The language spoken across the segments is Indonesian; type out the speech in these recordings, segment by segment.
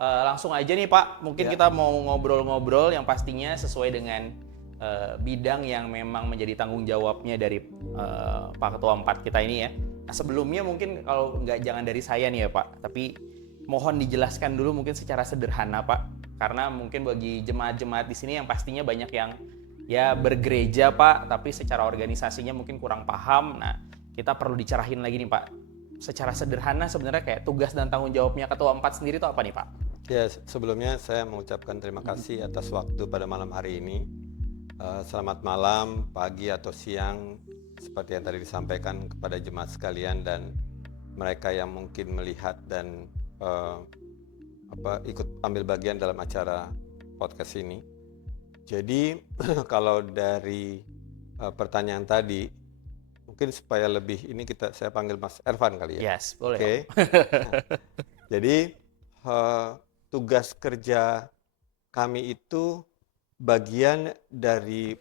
Langsung aja nih Pak, mungkin kita mau ngobrol-ngobrol yang pastinya sesuai dengan bidang yang memang menjadi tanggung jawabnya dari Pak Ketua 4 kita ini ya. Nah, sebelumnya mungkin kalau nggak jangan dari saya nih ya Pak, tapi mohon dijelaskan dulu mungkin secara sederhana Pak, karena mungkin bagi jemaat-jemaat di sini yang pastinya banyak yang ya bergereja Pak, tapi secara organisasinya mungkin kurang paham. Nah, kita perlu dicerahin lagi nih Pak, secara sederhana sebenarnya kayak tugas dan tanggung jawabnya Ketua 4 sendiri itu apa nih Pak? Ya, sebelumnya saya mengucapkan terima kasih atas waktu pada malam hari ini. Selamat malam, pagi atau siang, seperti yang tadi disampaikan kepada jemaat sekalian dan mereka yang mungkin melihat dan ikut ambil bagian dalam acara podcast ini. Jadi kalau dari pertanyaan tadi, mungkin supaya lebih ini saya panggil Mas Ervan kali ya. Yes, boleh. Oke. Jadi tugas kerja kami itu bagian dari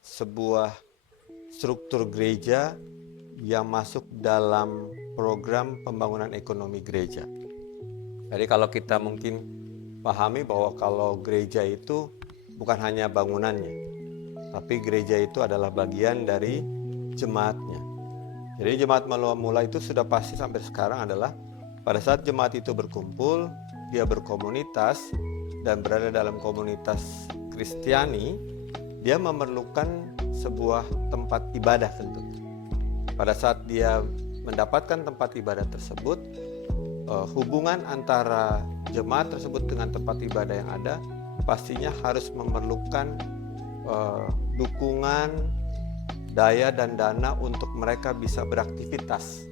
sebuah struktur gereja yang masuk dalam program pembangunan ekonomi gereja. Jadi kalau kita mungkin pahami bahwa kalau gereja itu bukan hanya bangunannya, tapi gereja itu adalah bagian dari jemaatnya. Jadi jemaat mula itu sudah pasti sampai sekarang adalah pada saat jemaat itu berkumpul, dia berkomunitas dan berada dalam komunitas Kristiani, dia memerlukan sebuah tempat ibadah tentu. Pada saat dia mendapatkan tempat ibadah tersebut, hubungan antara jemaat tersebut dengan tempat ibadah yang ada pastinya harus memerlukan dukungan, daya dan dana untuk mereka bisa beraktivitas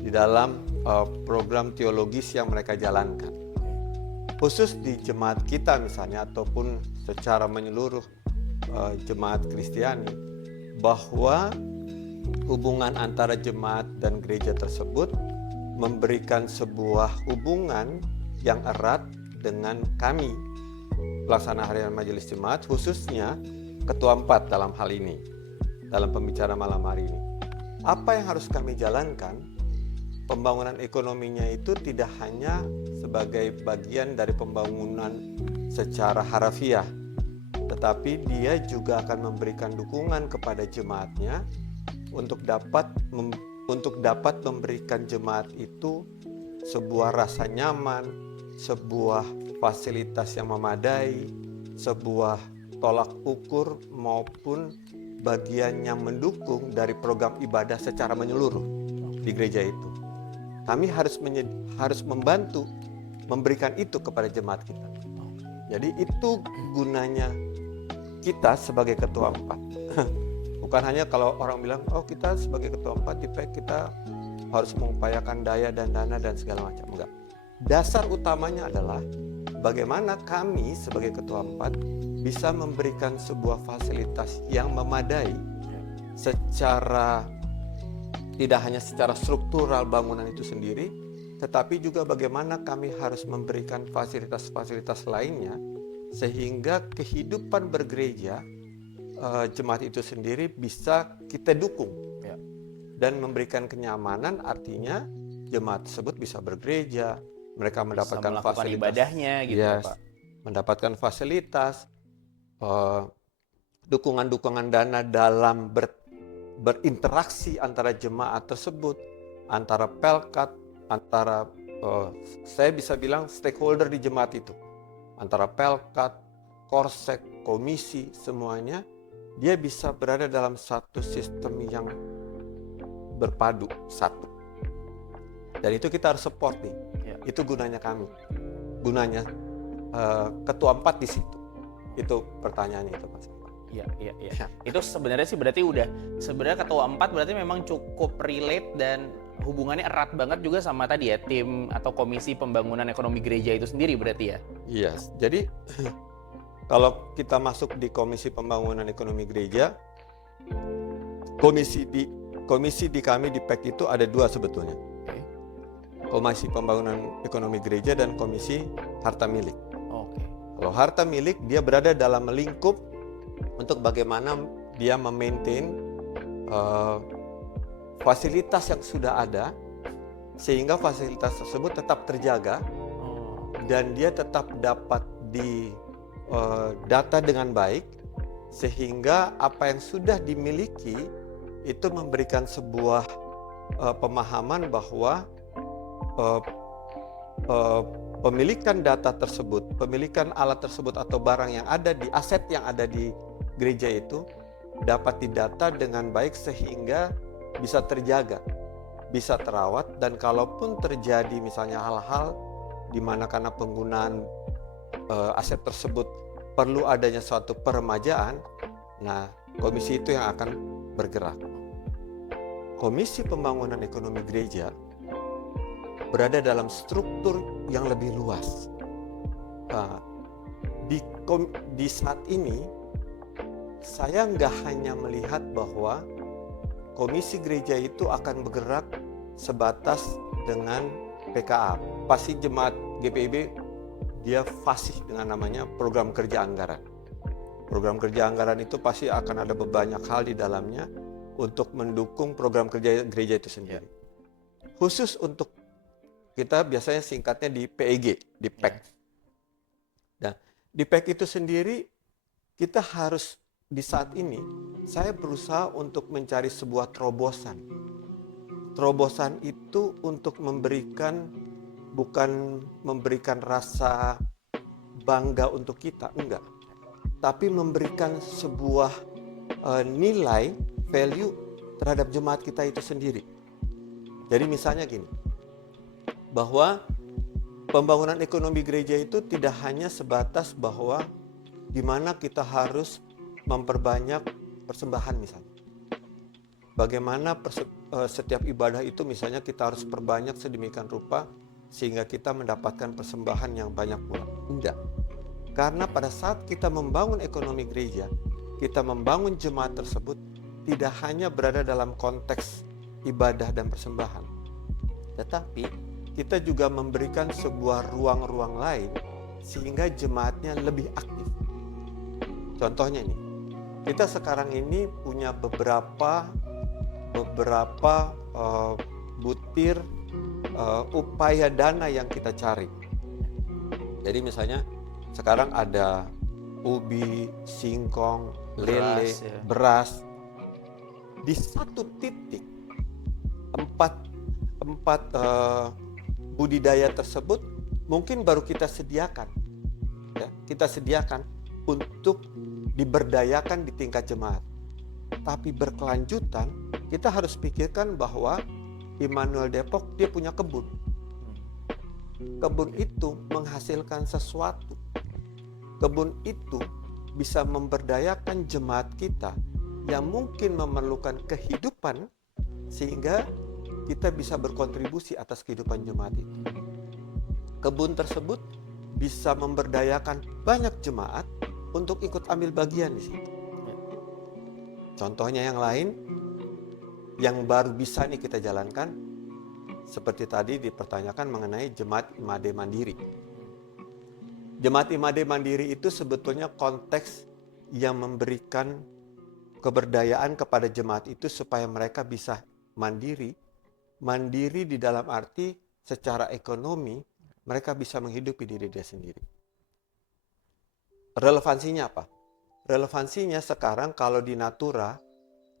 di dalam program teologis yang mereka jalankan. Khusus di jemaat kita misalnya ataupun secara menyeluruh jemaat Kristiani, bahwa hubungan antara jemaat dan gereja tersebut memberikan sebuah hubungan yang erat dengan kami, pelaksana harian majelis jemaat, khususnya Ketua 4 dalam hal ini, dalam pembicaraan malam hari ini. Apa yang harus kami jalankan? Pembangunan ekonominya itu tidak hanya sebagai bagian dari pembangunan secara harafiah, tetapi dia juga akan memberikan dukungan kepada jemaatnya untuk dapat memberikan jemaat itu sebuah rasa nyaman, sebuah fasilitas yang memadai, sebuah tolak ukur maupun bagian yang mendukung dari program ibadah secara menyeluruh di gereja itu. Kami harus membantu memberikan itu kepada jemaat kita. Jadi itu gunanya kita sebagai Ketua 4. Bukan hanya kalau orang bilang, oh kita sebagai Ketua 4 di PEK kita harus mengupayakan daya dan dana dan segala macam. Enggak. Dasar utamanya adalah bagaimana kami sebagai Ketua 4 bisa memberikan sebuah fasilitas yang memadai secara tidak hanya secara struktural bangunan itu sendiri, tetapi juga bagaimana kami harus memberikan fasilitas-fasilitas lainnya sehingga kehidupan bergereja jemaat itu sendiri bisa kita dukung dan memberikan kenyamanan. Artinya jemaat tersebut bisa bergereja, mereka mendapatkan fasilitas ibadahnya gitu ya Pak. Mendapatkan fasilitas, dukungan-dukungan dana dalam berinteraksi antara jemaat tersebut, antara pelkat, antara saya bisa bilang stakeholder di jemaat itu, antara pelkat, korsek, komisi, semuanya dia bisa berada dalam satu sistem yang berpadu satu. Dan itu kita harus support nih. Itu gunanya kami, gunanya Ketua 4 di situ. Itu pertanyaannya itu Mas. Iya. Itu sebenarnya sih berarti sebenarnya Ketua 4 berarti memang cukup relate dan hubungannya erat banget juga sama tadi ya, tim atau Komisi Pembangunan Ekonomi Gereja itu sendiri berarti ya? Iya, jadi kalau kita masuk di Komisi Pembangunan Ekonomi Gereja, komisi di kami di PEK itu ada dua sebetulnya. Komisi Pembangunan Ekonomi Gereja dan Komisi Harta Milik. Kalau harta milik dia berada dalam lingkup untuk bagaimana dia memaintain eh, fasilitas yang sudah ada, sehingga fasilitas tersebut tetap terjaga Oh, dan dia tetap dapat di data dengan baik, sehingga apa yang sudah dimiliki itu memberikan sebuah pemahaman bahwa eh, eh, pemilikan data tersebut, pemilikan alat tersebut atau barang yang ada di aset yang ada di gereja itu dapat didata dengan baik sehingga bisa terjaga, bisa terawat, dan kalaupun terjadi misalnya hal-hal di mana karena penggunaan aset tersebut perlu adanya suatu peremajaan, nah komisi itu yang akan bergerak. Komisi Pembangunan Ekonomi Gereja berada dalam struktur yang lebih luas. Nah, di saat ini saya nggak hanya melihat bahwa komisi gereja itu akan bergerak sebatas dengan PKA. Pasti jemaat GPIB dia fasih dengan namanya program kerja anggaran. Program kerja anggaran itu pasti akan ada banyak hal di dalamnya untuk mendukung program kerja gereja itu sendiri. Khusus untuk kita biasanya singkatnya di PEG, di PEK. Nah, di PEK itu sendiri kita harus di saat ini saya berusaha untuk mencari sebuah terobosan. Terobosan itu untuk memberikan, bukan memberikan rasa bangga untuk kita, enggak. Tapi memberikan sebuah nilai, value terhadap jemaat kita itu sendiri. Jadi misalnya gini, bahwa pembangunan ekonomi gereja itu tidak hanya sebatas bahwa di mana kita harus memperbanyak persembahan misalnya. Bagaimana setiap ibadah itu misalnya kita harus perbanyak sedemikian rupa sehingga kita mendapatkan persembahan yang banyak pula. Enggak. Karena pada saat kita membangun ekonomi gereja, kita membangun jemaat tersebut tidak hanya berada dalam konteks ibadah dan persembahan, tetapi kita juga memberikan sebuah ruang-ruang lain sehingga jemaatnya lebih aktif. Contohnya nih, kita sekarang ini punya beberapa butir upaya dana yang kita cari. Jadi misalnya sekarang ada ubi, singkong, lele, beras. Di satu titik empat budidaya tersebut mungkin baru kita sediakan, ya, kita sediakan untuk diberdayakan di tingkat jemaat. Tapi berkelanjutan kita harus pikirkan bahwa Immanuel Depok dia punya kebun. Kebun itu menghasilkan sesuatu. Kebun itu bisa memberdayakan jemaat kita yang mungkin memerlukan kehidupan sehingga kita bisa berkontribusi atas kehidupan jemaat itu. Kebun tersebut bisa memberdayakan banyak jemaat untuk ikut ambil bagian di situ. Contohnya yang lain yang baru bisa nih kita jalankan seperti tadi dipertanyakan mengenai jemaat Imade Mandiri. Jemaat Imade Mandiri itu sebetulnya konteks yang memberikan keberdayaan kepada jemaat itu supaya mereka bisa mandiri. Mandiri di dalam arti secara ekonomi mereka bisa menghidupi diri dia sendiri. Relevansinya apa? Relevansinya sekarang kalau di Natura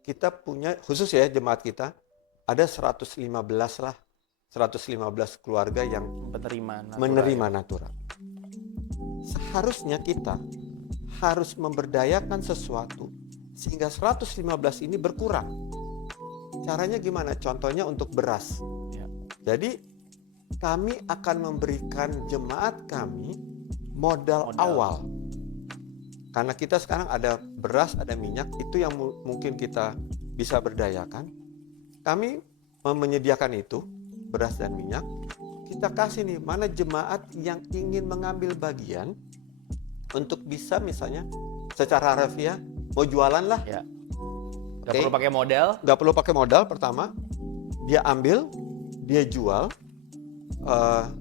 kita punya, khusus ya jemaat kita, ada 115 keluarga yang menerima Natura. Seharusnya kita harus memberdayakan sesuatu sehingga 115 ini berkurang. Caranya gimana? Contohnya untuk beras. Jadi kami akan memberikan jemaat kami modal awal. Karena kita sekarang ada beras, ada minyak, itu yang mungkin kita bisa berdayakan. Kami menyediakan itu, beras dan minyak. Kita kasih nih, mana jemaat yang ingin mengambil bagian untuk bisa misalnya secara harfiah mau jualan lah. Ya. Gak perlu pakai modal. Gak perlu pakai modal pertama. Dia ambil, dia jual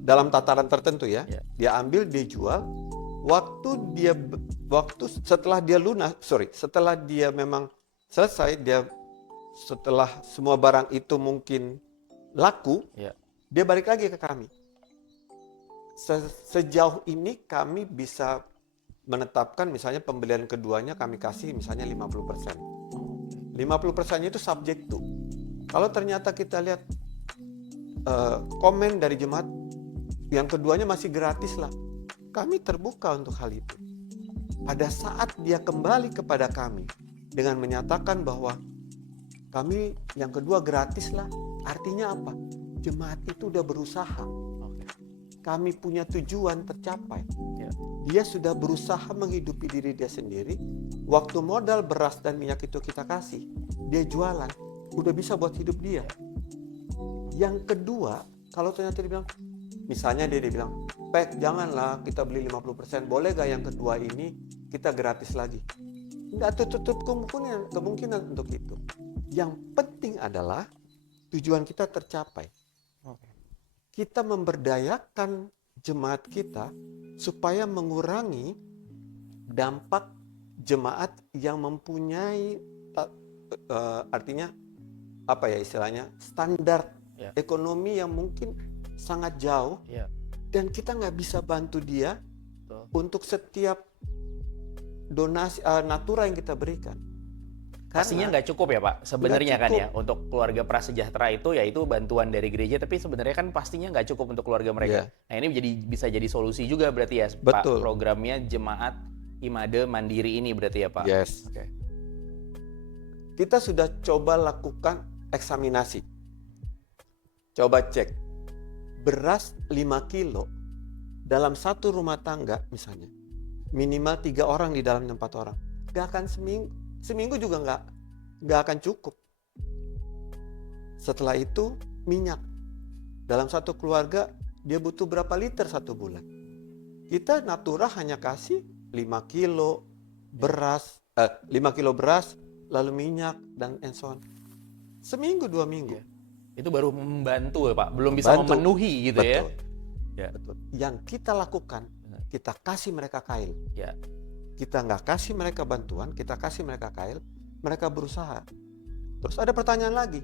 dalam tataran tertentu ya. Dia ambil, dia jual. Setelah dia memang selesai, dia setelah semua barang itu mungkin laku, Ya. dia balik lagi ke kami. Sejauh ini kami bisa menetapkan misalnya pembelian keduanya kami kasih misalnya 50%. 50%-nya itu subject to. Kalau ternyata kita lihat komen dari jemaat yang keduanya masih gratis lah, kami terbuka untuk hal itu. Pada saat dia kembali kepada kami dengan menyatakan bahwa kami yang kedua gratis lah, artinya apa? Jemaat itu udah berusaha. Kami punya tujuan tercapai. Ya. Dia sudah berusaha menghidupi diri dia sendiri. Waktu modal beras dan minyak itu kita kasih, dia jualan, udah bisa buat hidup dia. Yang kedua, kalau ternyata dia bilang, misalnya dia bilang, Pek, janganlah kita beli 50%, boleh gak yang kedua ini kita gratis lagi? Nggak tutup kemungkinan untuk itu. Yang penting adalah tujuan kita tercapai. Kita memberdayakan jemaat kita supaya mengurangi dampak jemaat yang mempunyai artinya apa ya istilahnya, standar ekonomi yang mungkin sangat jauh, dan kita nggak bisa bantu dia untuk setiap donasi natura yang kita berikan. Pastinya nggak cukup ya Pak, sebenarnya kan ya, untuk keluarga prasejahtera itu yaitu bantuan dari gereja, tapi sebenarnya kan pastinya nggak cukup untuk keluarga mereka. Nah ini bisa jadi solusi juga berarti ya Pak, programnya Jemaat Imade Mandiri ini berarti ya Pak? Yes. Kita sudah coba lakukan eksaminasi. Coba cek, beras 5 kilo dalam satu rumah tangga misalnya, minimal 3 orang di dalamnya 4 orang. Gak akan seminggu juga nggak akan cukup. Setelah itu minyak. Dalam satu keluarga dia butuh berapa liter satu bulan. Kita natura hanya kasih 5 kilo beras, 5 kilo beras, lalu minyak dan so on. Seminggu 2 minggu. Itu baru membantu ya Pak, belum bisa memenuhi gitu. Betul. Ya. Betul. Yang kita lakukan, kita kasih mereka kail. Ya. Kita nggak kasih mereka bantuan, kita kasih mereka kail, mereka berusaha. Terus ada pertanyaan lagi,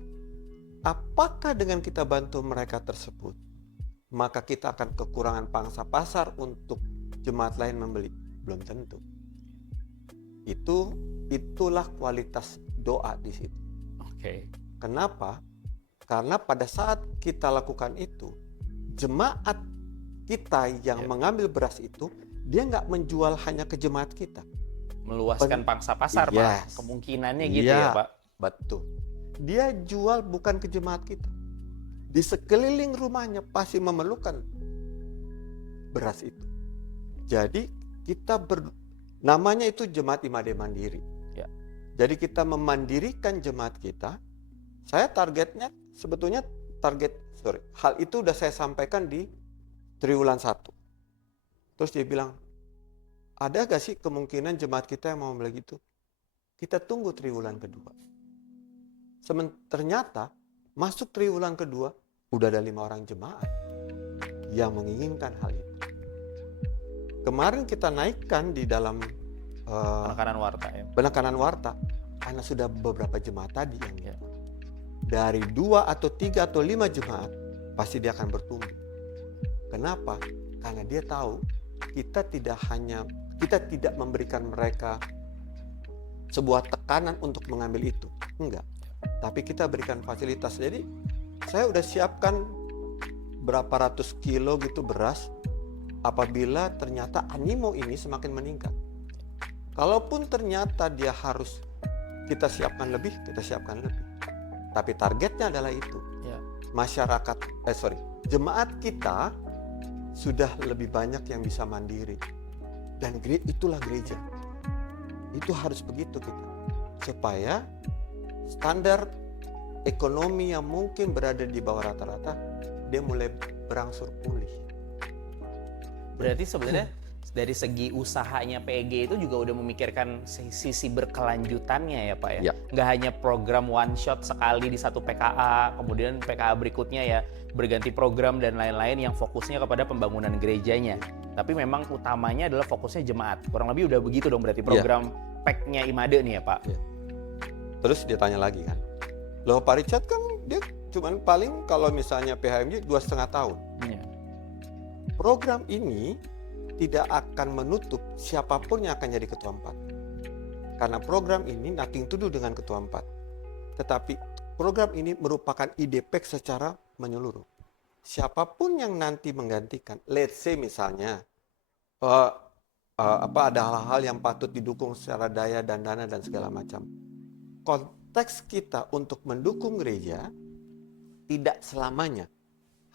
apakah dengan kita bantu mereka tersebut, maka kita akan kekurangan pangsa pasar untuk jemaat lain membeli? Belum tentu. Itulah kualitas doa di situ. Kenapa? Karena pada saat kita lakukan itu, jemaat kita yang mengambil beras itu, dia nggak menjual hanya ke jemaat kita. Meluaskan pangsa pasar Pak, kemungkinannya gitu ya Pak. Betul. Dia jual bukan ke jemaat kita. Di sekeliling rumahnya pasti memerlukan beras itu. Jadi kita namanya itu Jemaat Imade Mandiri. Ya. Jadi kita memandirikan jemaat kita. Saya targetnya sebetulnya hal itu udah saya sampaikan di triwulan 1. Terus dia bilang, ada gak sih kemungkinan jemaat kita yang mau beli gitu? Kita tunggu triwulan kedua. Ternyata masuk triwulan kedua, udah ada 5 orang jemaat yang menginginkan hal itu. Kemarin kita naikkan di dalam penekanan warta, karena sudah beberapa jemaat tadi yang dari 2 atau 3 atau 5 jemaat, pasti dia akan bertumbuh. Kenapa? Karena dia tahu kita tidak memberikan mereka sebuah tekanan untuk mengambil itu, enggak. Tapi kita berikan fasilitas. Jadi saya udah siapkan berapa ratus kilo gitu beras, apabila ternyata animo ini semakin meningkat. Kalaupun ternyata dia harus kita siapkan lebih, kita siapkan lebih. Tapi targetnya adalah itu. Jemaat kita sudah lebih banyak yang bisa mandiri, dan itulah gereja. Itu harus begitu kita, supaya standar ekonomi yang mungkin berada di bawah rata-rata, dia mulai berangsur pulih. Berarti sebenarnya dari segi usahanya PEG itu juga udah memikirkan sisi berkelanjutannya ya Pak ya? Nggak hanya program one shot sekali di satu PKA, kemudian PKA berikutnya ya berganti program dan lain-lain yang fokusnya kepada pembangunan gerejanya. Tapi memang utamanya adalah fokusnya jemaat. Kurang lebih udah begitu dong berarti program PEG-nya Imade nih ya Pak? Terus dia tanya lagi kan, Loh Pak Richard kan dia cuman paling kalau misalnya PHMJ 2,5 tahun. Iya. Program ini tidak akan menutup siapapun yang akan jadi ketua 4. Karena program ini nothing to do dengan ketua 4. Tetapi program ini merupakan IDPEK secara menyeluruh. Siapapun yang nanti menggantikan, let's say misalnya ada hal-hal yang patut didukung secara daya dan dana dan segala macam. Konteks kita untuk mendukung gereja tidak selamanya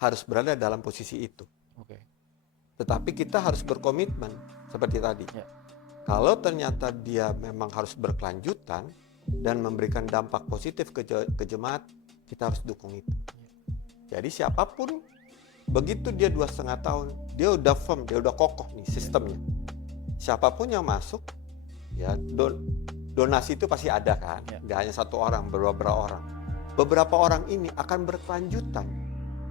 harus berada dalam posisi itu. Oke. Tetapi kita harus berkomitmen seperti tadi. Ya. Kalau ternyata dia memang harus berkelanjutan dan memberikan dampak positif ke jemaat, kita harus dukung itu. Jadi siapapun, begitu dia 2,5 tahun, dia udah firm, dia udah kokoh nih sistemnya. Siapapun yang masuk, ya donasi itu pasti ada kan. Nggak hanya satu orang, beberapa orang. Beberapa orang ini akan berkelanjutan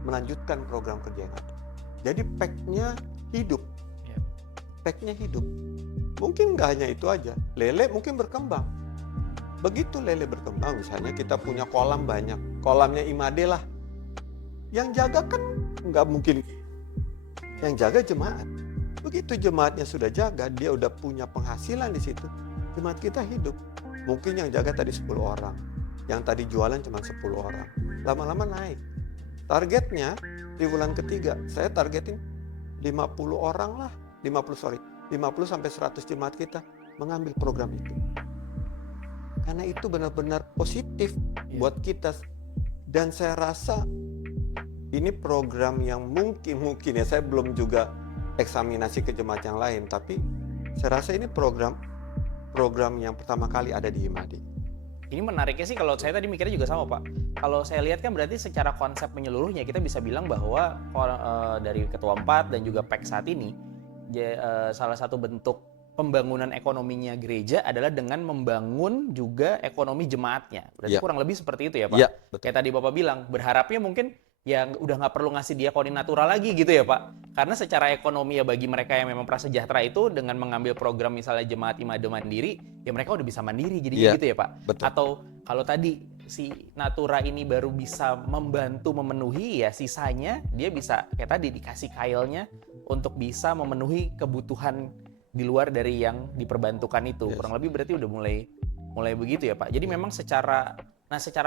melanjutkan program kerja yang ada. Jadi PEK-nya hidup. PEK-nya hidup. Mungkin nggak hanya itu aja. Lele mungkin berkembang. Begitu Lele berkembang, misalnya kita punya kolam banyak. Kolamnya Imade lah. Yang jaga kan nggak mungkin. Yang jaga jemaat. Begitu jemaatnya sudah jaga, dia udah punya penghasilan di situ. Jemaat kita hidup. Mungkin yang jaga tadi 10 orang. Yang tadi jualan cuma 10 orang. Lama-lama naik. Targetnya di bulan ketiga, saya targetin 50 orang lah. 50 sampai 100 jemaat kita mengambil program itu. Karena itu benar-benar positif buat kita. Dan saya rasa ini program yang mungkin ya, saya belum juga eksaminasi ke jemaat yang lain, tapi saya rasa ini program yang pertama kali ada di Imade. Ini menariknya sih, kalau saya tadi mikirnya juga sama Pak. Kalau saya lihat kan berarti secara konsep menyeluruhnya kita bisa bilang bahwa dari Ketua 4 dan juga PEK saat ini, salah satu bentuk pembangunan ekonominya gereja adalah dengan membangun juga ekonomi jemaatnya. Berarti kurang lebih seperti itu ya Pak? Iya, betul. Kayak tadi Bapak bilang, berharapnya mungkin yang udah nggak perlu ngasih diakoni natural lagi gitu ya Pak? Karena secara ekonomi ya bagi mereka yang memang prasejahtera itu dengan mengambil program misalnya jemaat Imade Mandiri, ya mereka udah bisa mandiri jadinya gitu ya Pak? Betul. Atau kalau tadi si Natura ini baru bisa membantu memenuhi, ya sisanya dia bisa kayak tadi dikasih kailnya untuk bisa memenuhi kebutuhan di luar dari yang diperbantukan itu. Kurang lebih berarti udah mulai begitu ya Pak. Jadi memang secara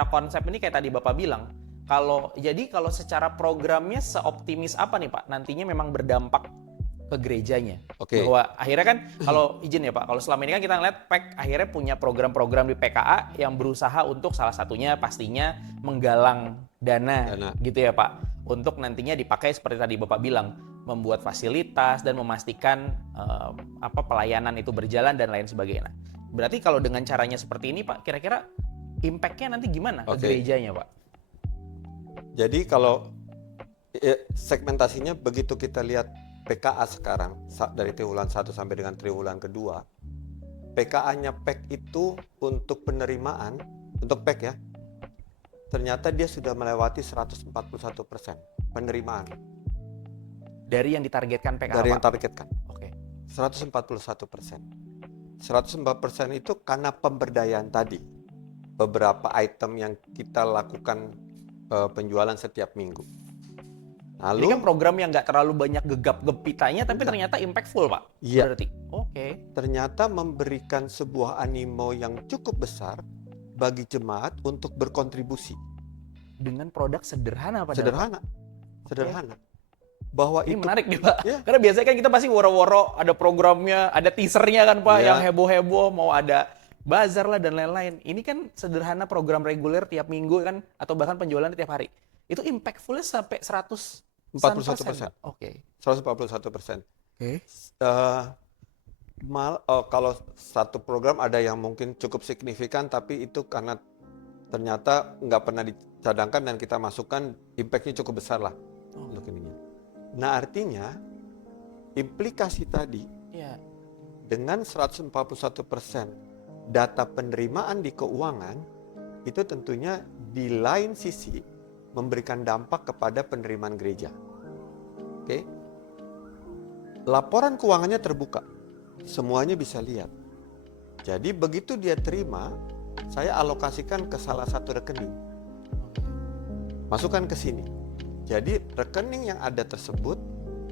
konsep ini kayak tadi Bapak bilang, kalau secara programnya seoptimis apa nih Pak nantinya memang berdampak ke gerejanya? Oke. Bahwa akhirnya kan kalau izin ya Pak, kalau selama ini kan kita ngeliat PEK akhirnya punya program-program di PKA yang berusaha untuk salah satunya pastinya menggalang dana gitu ya Pak, untuk nantinya dipakai seperti tadi Bapak bilang, membuat fasilitas dan memastikan pelayanan itu berjalan dan lain sebagainya. Berarti kalau dengan caranya seperti ini Pak, kira-kira impact-nya nanti gimana ke gerejanya Pak? Jadi kalau segmentasinya begitu kita lihat PKA sekarang dari triwulan 1 sampai dengan triwulan kedua, PKA-nya PEK itu untuk penerimaan, untuk PEK ya, ternyata dia sudah melewati 141% penerimaan. Dari yang ditargetkan PKA Dari Pak? yang targetkan. Oke. 141%. 104% itu karena pemberdayaan tadi. Beberapa item yang kita lakukan penjualan setiap minggu. Lalu, ini kan program yang nggak terlalu banyak gegap-gempitanya, tapi ternyata impactful Pak? Iya. Berarti? Oke. Ternyata memberikan sebuah animo yang cukup besar bagi jemaat untuk berkontribusi. Dengan produk sederhana Pak? Sederhana. Bahwa ini itu menarik nih Pak. Ya. Karena biasanya kan kita pasti woro-woro ada programnya, ada teasernya kan Pak, yang heboh-heboh, mau ada bazar lah dan lain-lain. Ini kan sederhana, program reguler tiap minggu kan, atau bahkan penjualan tiap hari. Itu impactfulnya sampai 141%. Oke. 141%. Oke. Kalau satu program ada yang mungkin cukup signifikan, tapi itu karena ternyata nggak pernah dicadangkan dan kita masukkan, impact-nya cukup besar lah untuk ininya. Nah artinya implikasi tadi dengan 141% data penerimaan di keuangan itu tentunya di lain sisi memberikan dampak kepada penerimaan gereja. Oke. Laporan keuangannya terbuka. Semuanya bisa lihat. Jadi begitu dia terima, saya alokasikan ke salah satu rekening. masukkan ke sini. Jadi rekening yang ada tersebut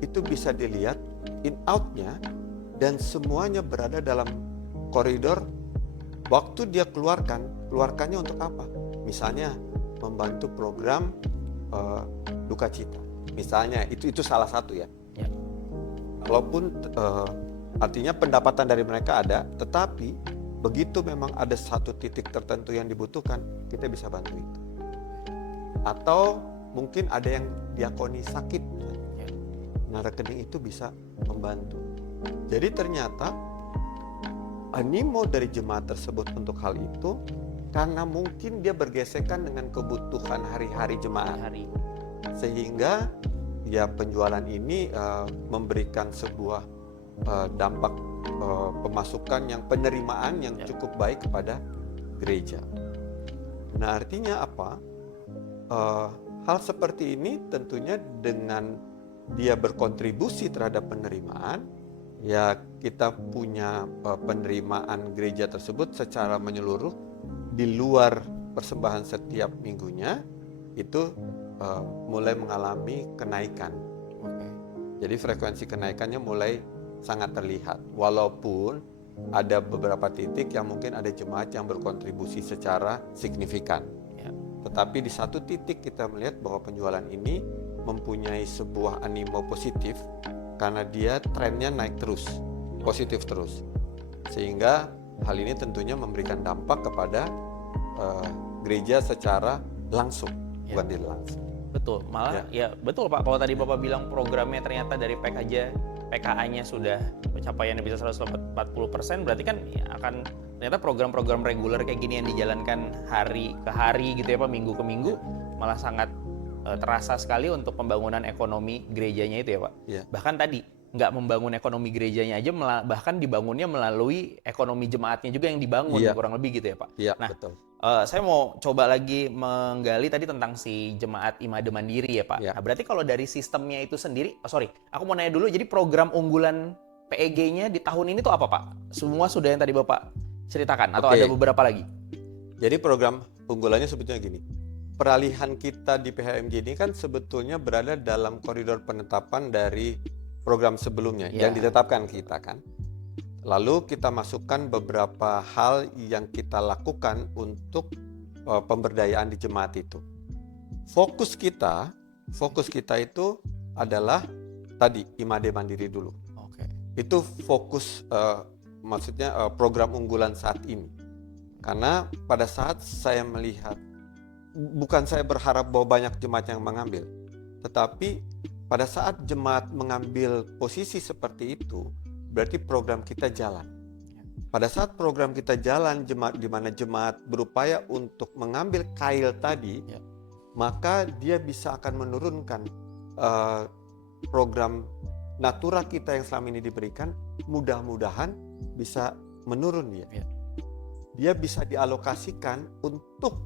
itu bisa dilihat in out-nya dan semuanya berada dalam koridor. Waktu dia keluarkannya untuk apa? Misalnya membantu program duka cita. Misalnya itu salah satu ya. Ya. Walaupun artinya pendapatan dari mereka ada, tetapi begitu memang ada satu titik tertentu yang dibutuhkan, kita bisa bantu itu. Atau mungkin ada yang diakoni sakit, nah rekening itu bisa membantu. Jadi ternyata animo dari jemaat tersebut untuk hal itu karena mungkin dia bergesekan dengan kebutuhan hari-hari jemaat, sehingga ya penjualan ini memberikan sebuah dampak pemasukan yang penerimaan yang cukup baik kepada gereja. Nah artinya apa? Hal seperti ini tentunya dengan dia berkontribusi terhadap penerimaan, ya kita punya penerimaan gereja tersebut secara menyeluruh di luar persembahan setiap minggunya itu mulai mengalami kenaikan. Jadi frekuensi kenaikannya mulai sangat terlihat, walaupun ada beberapa titik yang mungkin ada jemaat yang berkontribusi secara signifikan. Tetapi di satu titik kita melihat bahwa penjualan ini mempunyai sebuah animo positif karena dia trennya naik terus, positif terus. Sehingga hal ini tentunya memberikan dampak kepada gereja secara langsung, bukan tidak langsung. Betul, malah ya betul Pak, kalau tadi Bapak bilang programnya ternyata dari PKA-nya sudah pencapaiannya bisa 140%, berarti kan ya akan ternyata program-program reguler kayak gini yang dijalankan hari ke hari gitu ya Pak, minggu ke minggu, malah sangat terasa sekali untuk pembangunan ekonomi gerejanya itu ya Pak. Bahkan tadi nggak membangun ekonomi gerejanya aja, bahkan dibangunnya melalui ekonomi jemaatnya juga yang dibangun, kurang lebih gitu ya Pak. Nah, betul. Saya mau coba lagi menggali tadi tentang si jemaat Imade Mandiri ya Pak. Nah, berarti kalau dari sistemnya itu sendiri, aku mau nanya dulu, jadi program unggulan PEG-nya di tahun ini tuh apa Pak? Semua sudah yang tadi Bapak ceritakan atau ada beberapa lagi? Jadi program unggulannya sebetulnya gini, peralihan kita di PHMJ ini kan sebetulnya berada dalam koridor penetapan dari program sebelumnya yang ditetapkan kita kan. Lalu kita masukkan beberapa hal yang kita lakukan untuk pemberdayaan di jemaat itu. Fokus kita itu adalah tadi Imade Mandiri dulu. Itu fokus maksudnya program unggulan saat ini. Karena pada saat saya melihat, bukan saya berharap bahwa banyak jemaat yang mengambil, tetapi pada saat jemaat mengambil posisi seperti itu, berarti program kita jalan. Pada saat program kita jalan, di mana jemaat berupaya untuk mengambil kail tadi, maka dia bisa akan menurunkan program natura kita yang selama ini diberikan, mudah-mudahan bisa menurun dia. Dia bisa dialokasikan untuk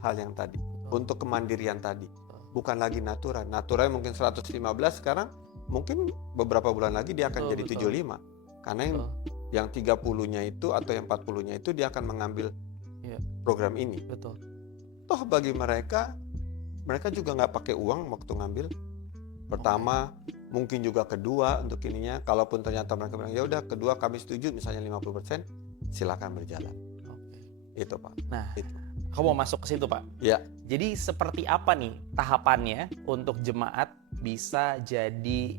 hal yang tadi, untuk kemandirian tadi. Bukan lagi natura. Naturanya mungkin 115, sekarang mungkin beberapa bulan lagi dia akan jadi 75. Karena yang 30-nya itu atau yang 40-nya itu dia akan mengambil program ini. Toh bagi mereka juga nggak pakai uang waktu ngambil. Pertama, mungkin juga kedua untuk ininya. Kalaupun ternyata mereka bilang ya udah kedua kami setuju misalnya 50%, silakan berjalan. Itu Pak. Nah, itu. Aku mau masuk ke situ Pak. Jadi seperti apa nih tahapannya untuk jemaat bisa jadi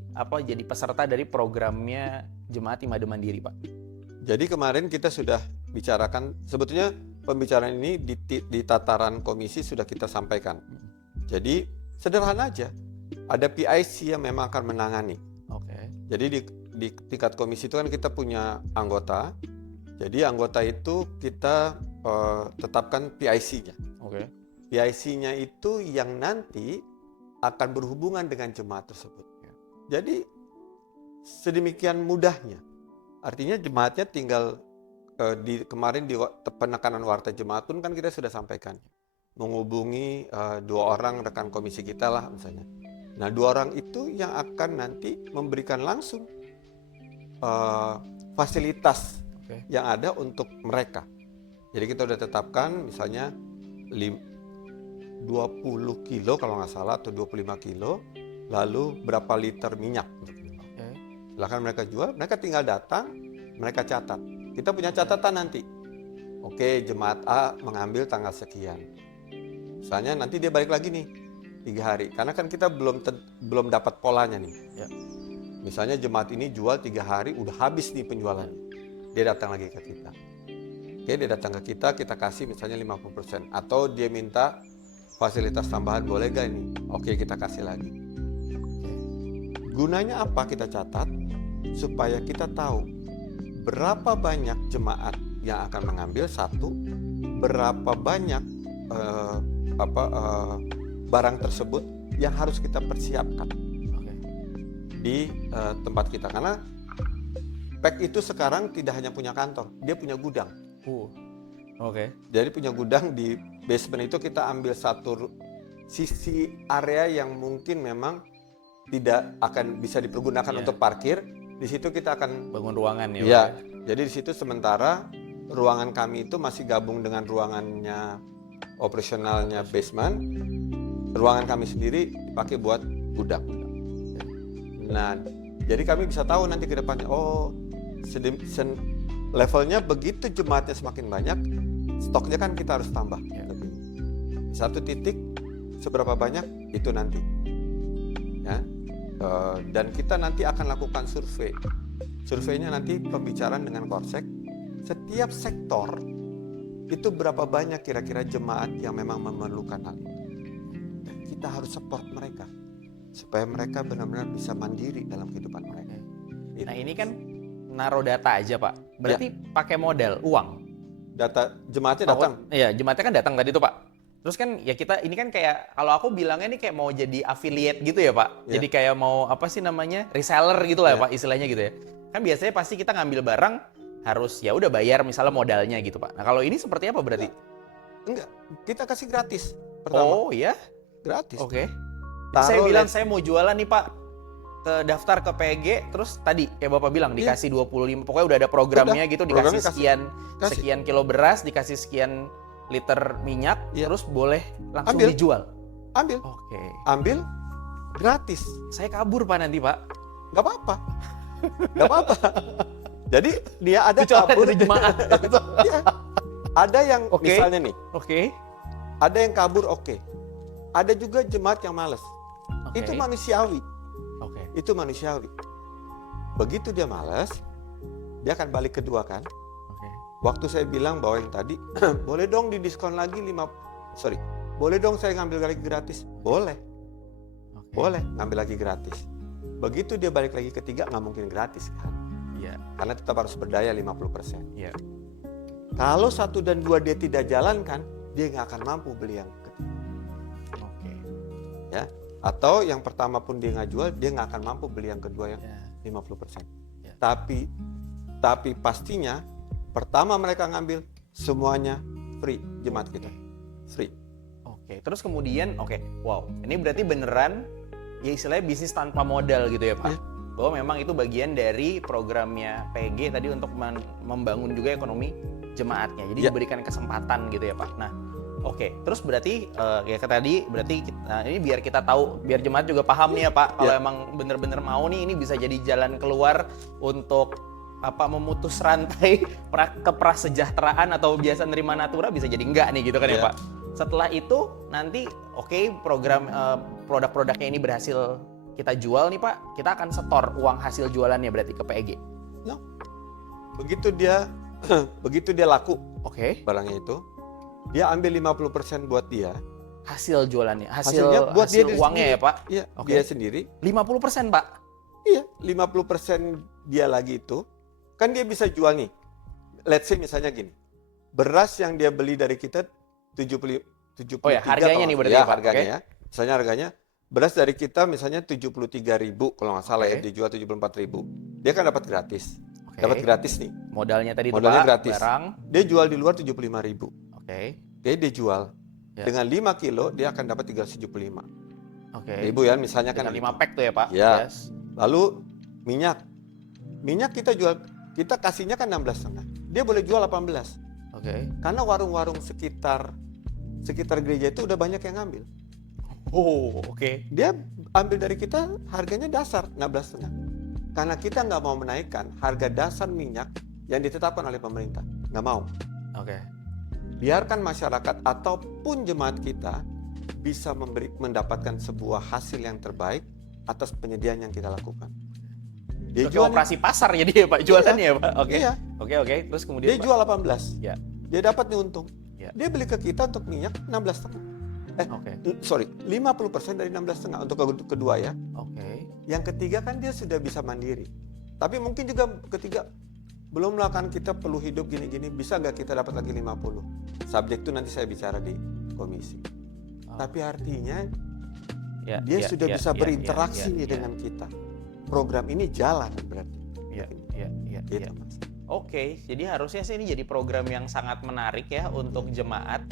peserta dari programnya Jemaat Imade Mandiri Pak? Jadi kemarin kita sudah bicarakan, sebetulnya pembicaraan ini di tataran komisi sudah kita sampaikan. Jadi sederhana aja, ada PIC yang memang akan menangani. Jadi di tingkat komisi itu kan kita punya anggota. Jadi anggota itu kita tetapkan PIC-nya. PIC-nya itu yang nanti akan berhubungan dengan jemaat tersebut. Jadi sedemikian mudahnya. Artinya jemaatnya tinggal kemarin di penekanan warta jemaat pun kan kita sudah sampaikan. Menghubungi 2 orang rekan komisi kita lah misalnya. Nah 2 orang itu yang akan nanti memberikan langsung fasilitas yang ada untuk mereka. Jadi kita sudah tetapkan misalnya 20 kilo kalau nggak salah atau 25 kilo, lalu berapa liter minyak. Silahkan mereka jual, mereka tinggal datang, mereka catat. Kita punya catatan nanti. Oke, jemaat A mengambil tanggal sekian. Misalnya nanti dia balik lagi nih 3 hari, karena kan kita belum dapat polanya nih. Ya. Misalnya jemaat ini jual 3 hari, udah habis nih penjualan. Dia datang lagi ke kita. Oke, dia datang ke kita kasih misalnya 50%. Atau dia minta fasilitas tambahan, boleh gak ini? Oke, kita kasih lagi. Gunanya apa kita catat? Supaya kita tahu berapa banyak jemaat yang akan mengambil satu, berapa banyak barang tersebut yang harus kita persiapkan di tempat kita. Karena PEK itu sekarang tidak hanya punya kantor, dia punya gudang. Jadi punya gudang di basement itu, kita ambil satu sisi area yang mungkin memang tidak akan bisa dipergunakan untuk parkir. Di situ kita akan bangun ruangan ya. Ya, jadi di situ sementara ruangan kami itu masih gabung dengan ruangannya operasionalnya basement. Ruangan kami sendiri dipakai buat gudang. Nah, jadi kami bisa tahu nanti ke depannya, levelnya begitu jemaatnya semakin banyak, stoknya kan kita harus tambah. Satu titik seberapa banyak itu nanti. Ya. Dan kita nanti akan lakukan survei. Surveinya nanti pembicaraan dengan Korsek. Setiap sektor itu berapa banyak kira-kira jemaat yang memang memerlukan hal ini. Dan kita harus support mereka supaya mereka benar-benar bisa mandiri dalam kehidupan mereka. Nah, ini kan naruh data aja, Pak. Berarti pakai modal uang. Data jemaatnya datang. Iya, jemaatnya kan datang tadi tuh, Pak. Terus kan ya kita ini kan kayak, kalau aku bilangnya ini kayak mau jadi affiliate gitu ya, Pak. Jadi kayak mau apa sih namanya, reseller gitu lah ya, Pak, istilahnya gitu ya. Kan biasanya pasti kita ngambil barang harus ya udah bayar misalnya modalnya gitu, Pak. Nah, kalau ini seperti apa berarti? Enggak, kita kasih gratis pertama. Oh iya, gratis. Oke. Saya bilang saya mau jualan nih, Pak, ke daftar ke PG, terus tadi kayak Bapak bilang dikasih 25, pokoknya udah ada programnya gitu, dikasih sekian kilo beras, dikasih sekian liter minyak, terus boleh langsung dijual. Ambil. Ambil gratis. Saya kabur, Pak, nanti, Pak. Gak apa-apa. Gak apa-apa. Jadi dia ada kabur jemaat. Ya. Ada yang misalnya nih. Ada yang kabur, ada juga jemaat yang malas. Itu manusiawi. Itu manusiawi. Begitu dia malas, dia akan balik kedua kan. Waktu saya bilang bahwa yang tadi boleh dong didiskon lagi boleh dong saya ngambil lagi gratis, boleh ngambil lagi gratis. Begitu dia balik lagi ketiga, nggak mungkin gratis kan, karena tetap harus berdaya 50%. Kalau 1 dan 2 dia tidak jalankan, dia nggak akan mampu beli yang ketiga. Ya, atau yang pertama pun dia nggak jual, dia nggak akan mampu beli yang kedua yang 50%. Tapi pastinya pertama mereka ngambil semuanya free, jemaat kita free. Terus kemudian wow, ini berarti beneran ya istilahnya bisnis tanpa modal gitu ya, Pak. Bahwa memang itu bagian dari programnya PG tadi untuk membangun juga ekonomi jemaatnya. Jadi diberikan kesempatan gitu ya, Pak. Nah, terus berarti berarti ini biar kita tahu, biar jemaat juga paham nih ya, Pak. Kalau emang bener-bener mau nih, ini bisa jadi jalan keluar untuk memutus rantai keprasejahteraan atau biasa nerima natura, bisa jadi enggak nih gitu kan ya, Pak. Setelah itu nanti program produk-produknya ini berhasil kita jual nih, Pak, kita akan setor uang hasil jualannya berarti ke PEG. Begitu dia laku barangnya itu, dia ambil 50% buat dia. Hasil jualannya, hasilnya buat dia uangnya sendiri. Ya, Pak? Iya, dia sendiri. 50%, Pak? Iya, 50% dia lagi itu. Kan dia bisa jual nih, let's say misalnya gini, beras yang dia beli dari kita 73 harganya nih berarti, Pak. Harganya ya. Misalnya harganya, beras dari kita misalnya 73.000 kalau nggak salah ya, dijual 74.000. Dia kan dapat gratis. Dapat gratis nih. Modalnya tadi modalnya gratis. Barang. Dia jual di luar 75.000. Dia jual. Dengan 5 kilo dia akan dapat 375. Ribu ya, misalnya kan 5 pack tuh ya, Pak. Ya. Lalu minyak kita jual, kita kasihnya kan 16,5. Dia boleh jual 18. Karena warung-warung sekitar sekitar gereja itu udah banyak yang ngambil. Oh, oke. Dia ambil dari kita harganya dasar 16,5. Karena kita nggak mau menaikkan harga dasar minyak yang ditetapkan oleh pemerintah. Nggak mau. Oke. Biarkan masyarakat ataupun jemaat kita bisa mendapatkan sebuah hasil yang terbaik atas penyediaan yang kita lakukan. Dia Oke, operasi pasar jadi ya Pak, jualannya ya Pak? Oke. Iya. Oke. Terus kemudian Dia Pak? jual 18. Ya. Dia dapat nih untung. Ya. Dia beli ke kita untuk minyak 16,5. Oke. 50% dari 16,5 untuk kedua ya. Oke. Yang ketiga kan dia sudah bisa mandiri. Tapi mungkin juga ketiga belum lah, kan kita perlu hidup gini-gini, bisa nggak kita dapat lagi 50? Subjek itu nanti saya bicara di komisi. Tapi artinya dia sudah bisa berinteraksi nih dengan kita. Program ini jalan berarti. Gitu, Mas. Oke, jadi harusnya sih ini jadi program yang sangat menarik ya untuk jemaat.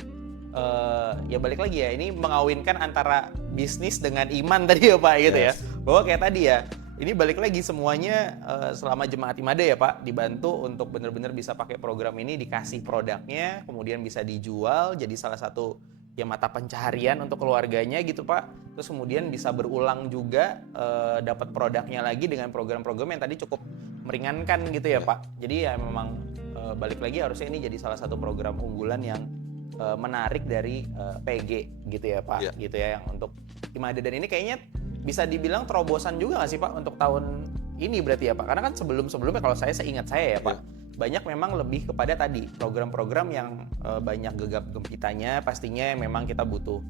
Ya balik lagi ya, ini mengawinkan antara bisnis dengan iman tadi ya Pak gitu ya. Bahwa kayak tadi ya, ini balik lagi semuanya selama jemaat Imade ya Pak dibantu untuk benar-benar bisa pakai program ini, dikasih produknya, kemudian bisa dijual jadi salah satu ya mata pencaharian untuk keluarganya gitu Pak. Terus kemudian bisa berulang juga dapat produknya lagi dengan program-program yang tadi cukup meringankan gitu ya Pak. Jadi ya memang balik lagi harusnya ini jadi salah satu program unggulan yang menarik dari PG gitu ya Pak, gitu ya, yang untuk Imade. Dan ini kayaknya bisa dibilang terobosan juga nggak sih Pak untuk tahun ini berarti ya Pak? Karena kan sebelumnya kalau saya seingat saya ya Pak, banyak memang lebih kepada tadi program-program yang banyak gegap gempitanya, pastinya memang kita butuh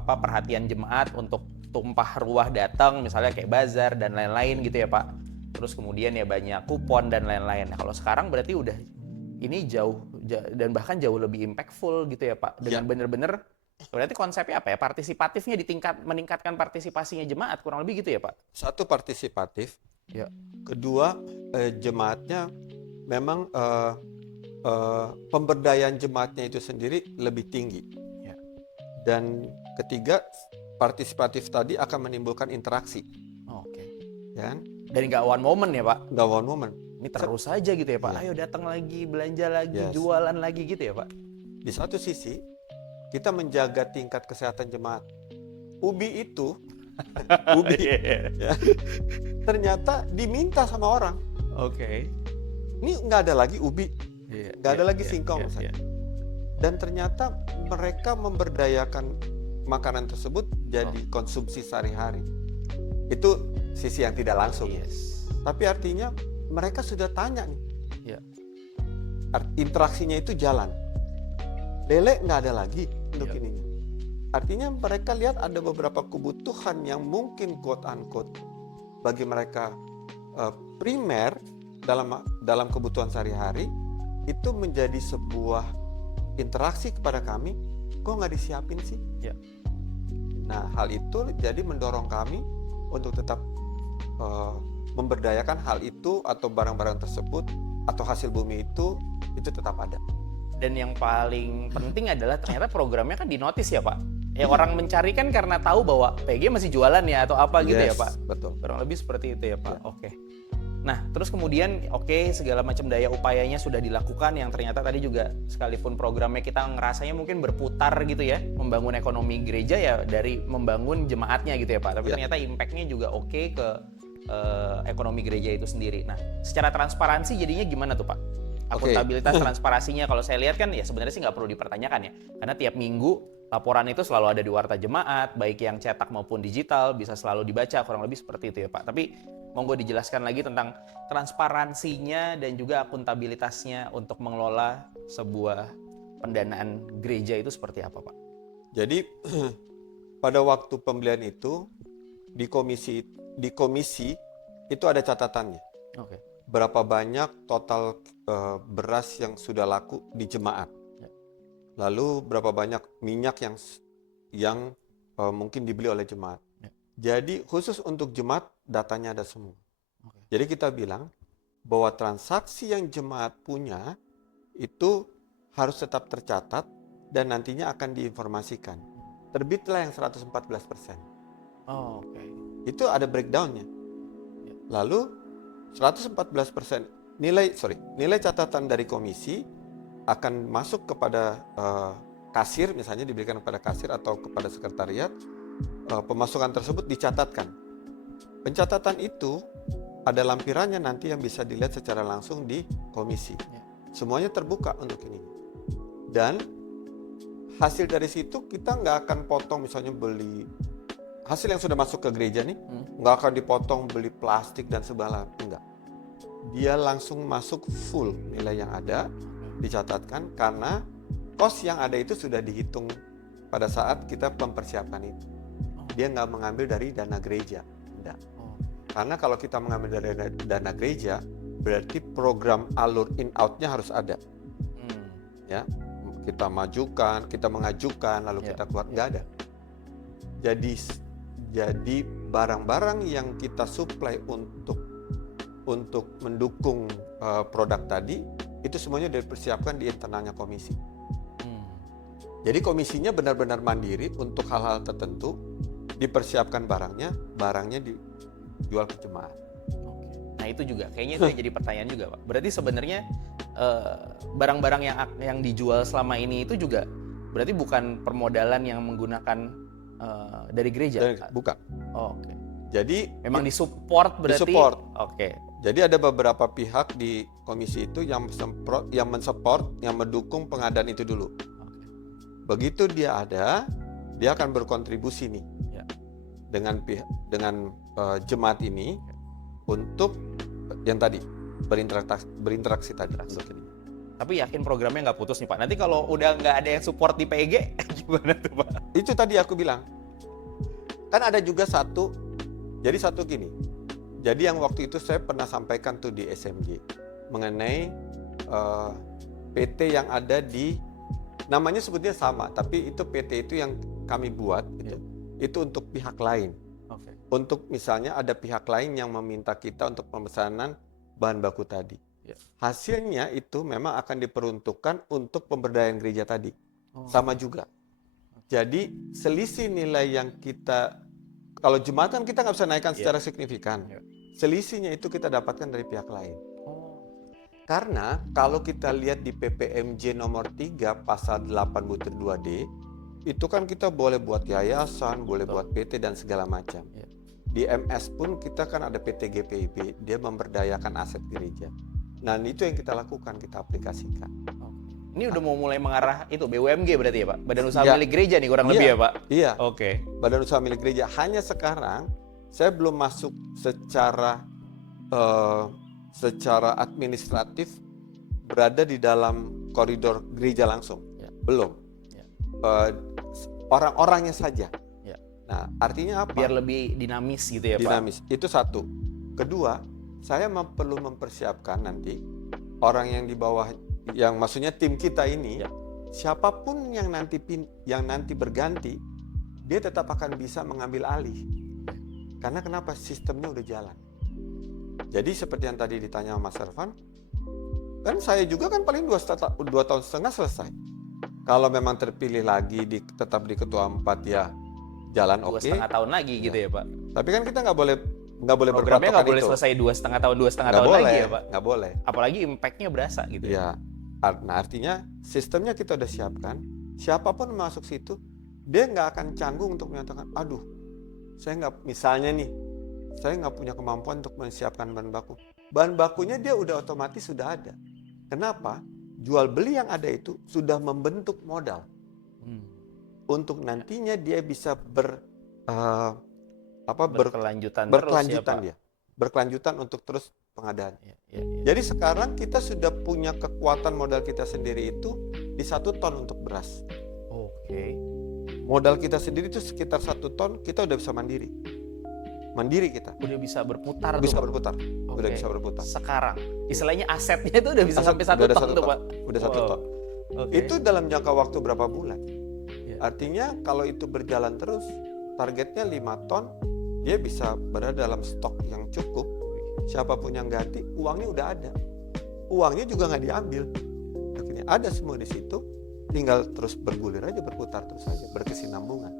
perhatian jemaat untuk tumpah ruah datang, misalnya kayak bazar dan lain-lain gitu ya Pak. Terus kemudian ya banyak kupon dan lain-lain. Nah, kalau sekarang berarti udah ini jauh dan bahkan jauh lebih impactful gitu ya Pak, dengan bener-bener berarti konsepnya apa ya, partisipatifnya meningkatkan partisipasinya jemaat, kurang lebih gitu ya Pak? Satu, partisipatif. Kedua, jemaatnya memang pemberdayaan jemaatnya itu sendiri lebih tinggi. Dan ketiga, partisipatif tadi akan menimbulkan interaksi. Ya. Dan nggak one moment ya Pak? Nggak one moment. Ini terus aja gitu ya Pak, ayo datang lagi, belanja lagi, jualan lagi gitu ya Pak? Di satu sisi, kita menjaga tingkat kesehatan jemaat. Ubi itu, ya, ternyata diminta sama orang. Ini nggak ada lagi ubi, nggak ada lagi singkong. Dan ternyata mereka memberdayakan makanan tersebut jadi konsumsi sehari-hari. Itu sisi yang tidak langsung. Tapi artinya mereka sudah tanya nih, interaksinya itu jalan. Lele nggak ada lagi untuk ininya. Artinya mereka lihat ada beberapa kebutuhan yang mungkin quote unquote bagi mereka primer dalam kebutuhan sehari-hari, itu menjadi sebuah interaksi kepada kami. Kok nggak disiapin sih? Nah, hal itu jadi mendorong kami untuk tetap memberdayakan hal itu atau barang-barang tersebut atau hasil bumi itu tetap ada. Dan yang paling penting adalah ternyata programnya kan dinotis ya Pak. Ya orang mencari kan karena tahu bahwa PG masih jualan ya atau apa gitu ya Pak. Betul. Kurang lebih seperti itu ya Pak. Nah, terus kemudian segala macam daya upayanya sudah dilakukan yang ternyata tadi juga sekalipun programnya kita ngerasanya mungkin berputar gitu ya, membangun ekonomi gereja ya dari membangun jemaatnya gitu ya Pak. Tapi ternyata impact-nya juga ke ekonomi gereja itu sendiri. Nah, secara transparansi jadinya gimana tuh Pak? Akuntabilitas transparansinya kalau saya lihat kan ya sebenarnya sih nggak perlu dipertanyakan ya. Karena tiap minggu laporan itu selalu ada di Warta Jemaat, baik yang cetak maupun digital, bisa selalu dibaca, kurang lebih seperti itu ya Pak. Tapi monggo dijelaskan lagi tentang transparansinya dan juga akuntabilitasnya untuk mengelola sebuah pendanaan gereja itu seperti apa Pak? Jadi pada waktu pembelian itu di komisi itu ada catatannya. Berapa banyak total beras yang sudah laku di jemaat. Lalu berapa banyak minyak yang mungkin dibeli oleh jemaat. Jadi khusus untuk jemaat datanya ada semua. Jadi kita bilang bahwa transaksi yang jemaat punya itu harus tetap tercatat dan nantinya akan diinformasikan. Terbitlah yang 114%. Itu ada breakdown-nya. Lalu 114% nilai catatan dari komisi akan masuk kepada kasir, misalnya diberikan kepada kasir atau kepada sekretariat, pemasukan tersebut dicatatkan. Pencatatan itu ada lampirannya nanti yang bisa dilihat secara langsung di komisi. Semuanya terbuka untuk ini. Dan hasil dari situ kita nggak akan potong, misalnya beli hasil yang sudah masuk ke gereja nih, nggak akan dipotong beli plastik dan segala, enggak. Dia langsung masuk full nilai yang ada, dicatatkan, karena kos yang ada itu sudah dihitung pada saat kita mempersiapkan itu. Dia nggak mengambil dari dana gereja, enggak. Karena kalau kita mengambil dari dana gereja, berarti program alur in out-nya harus ada. Ya, kita mengajukan, lalu kita keluar, nggak ada. Jadi barang-barang yang kita supply untuk mendukung produk tadi, itu semuanya dipersiapkan di internalnya komisi. Jadi komisinya benar-benar mandiri untuk hal-hal tertentu, dipersiapkan barangnya dijual ke jemaat. Nah itu juga, kayaknya itu yang jadi pertanyaan juga Pak. Berarti sebenarnya barang-barang yang dijual selama ini itu juga berarti bukan permodalan yang menggunakan dari gereja? Bukan. Oke. Jadi memang disupport berarti? Disupport. Oke. Jadi ada beberapa pihak di komisi itu yang mensupport, yang mendukung pengadaan itu dulu. Begitu dia ada, dia akan berkontribusi nih dengan jemaat ini untuk yang tadi berinteraksi tadi. Tapi yakin programnya nggak putus nih Pak. Nanti kalau udah nggak ada yang support di PG, gimana tuh Pak? Itu tadi aku bilang. Kan ada juga satu gini. Jadi yang waktu itu saya pernah sampaikan tuh di SMJ mengenai PT yang ada di, namanya sebetulnya sama, tapi itu PT itu yang kami buat gitu. Itu untuk pihak lain. Untuk misalnya ada pihak lain yang meminta kita untuk pemesanan bahan baku tadi. Hasilnya itu memang akan diperuntukkan untuk pemberdayaan gereja tadi. Sama juga. Jadi selisih nilai yang kita, kalau jemaat kan kita nggak bisa naikkan secara signifikan. Selisihnya itu kita dapatkan dari pihak lain. Karena kalau kita lihat di PPMJ nomor 3 pasal 8 butir 2D, itu kan kita boleh buat yayasan, boleh buat PT dan segala macam. Di MS pun kita kan ada PT GPIB, dia memberdayakan aset gereja. Nah itu yang kita lakukan, kita aplikasikan. Ini udah mau mulai mengarah itu BUMG berarti ya Pak? Badan Usaha Milik Gereja nih kurang lebih ya Pak? Iya. Oke. Badan Usaha Milik Gereja. Hanya sekarang saya belum masuk secara administratif berada di dalam koridor gereja langsung. Belum. Orang-orangnya saja. Nah, artinya apa? Biar lebih dinamis gitu ya Pak? Dinamis. Itu satu. Kedua, saya perlu mempersiapkan nanti orang yang di bawah, yang maksudnya tim kita ini, siapapun yang nanti berganti, dia tetap akan bisa mengambil alih. Karena kenapa? Sistemnya udah jalan. Jadi seperti yang tadi ditanya Mas Servan, kan saya juga kan paling 2 tahun setengah selesai. Kalau memang terpilih lagi tetap di Ketua 4 ya jalan oke. 2,5 tahun lagi gitu ya Pak? Tapi kan kita nggak boleh programnya nggak boleh selesai 2,5 tahun lagi ya Pak? Nggak boleh. Apalagi impact-nya berasa gitu ya. Nah artinya sistemnya kita udah siapkan. Siapapun masuk situ, dia nggak akan canggung untuk menyatakan, aduh, saya nggak punya kemampuan untuk menyiapkan bahan baku. Bahan bakunya dia udah otomatis sudah ada. Kenapa? Jual beli yang ada itu sudah membentuk modal. Untuk nantinya dia bisa berkelanjutan dia. Berkelanjutan untuk terus pengadaan. Jadi sekarang kita sudah punya kekuatan modal kita sendiri itu di 1 ton untuk beras. Modal kita sendiri itu sekitar 1 ton, kita udah bisa mandiri kita. Udah bisa berputar. Udah bisa berputar. Sekarang, istilahnya asetnya itu udah bisa sampai 1 ton tuh Pak? Udah 1 ton. Itu dalam jangka waktu berapa bulan? Artinya kalau itu berjalan terus, targetnya 5 ton, dia bisa berada dalam stok yang cukup. Siapapun yang ganti, uangnya udah ada. Uangnya juga nggak diambil. Akhirnya ada semua di situ, tinggal terus bergulir aja, berputar terus aja, berkesinambungan.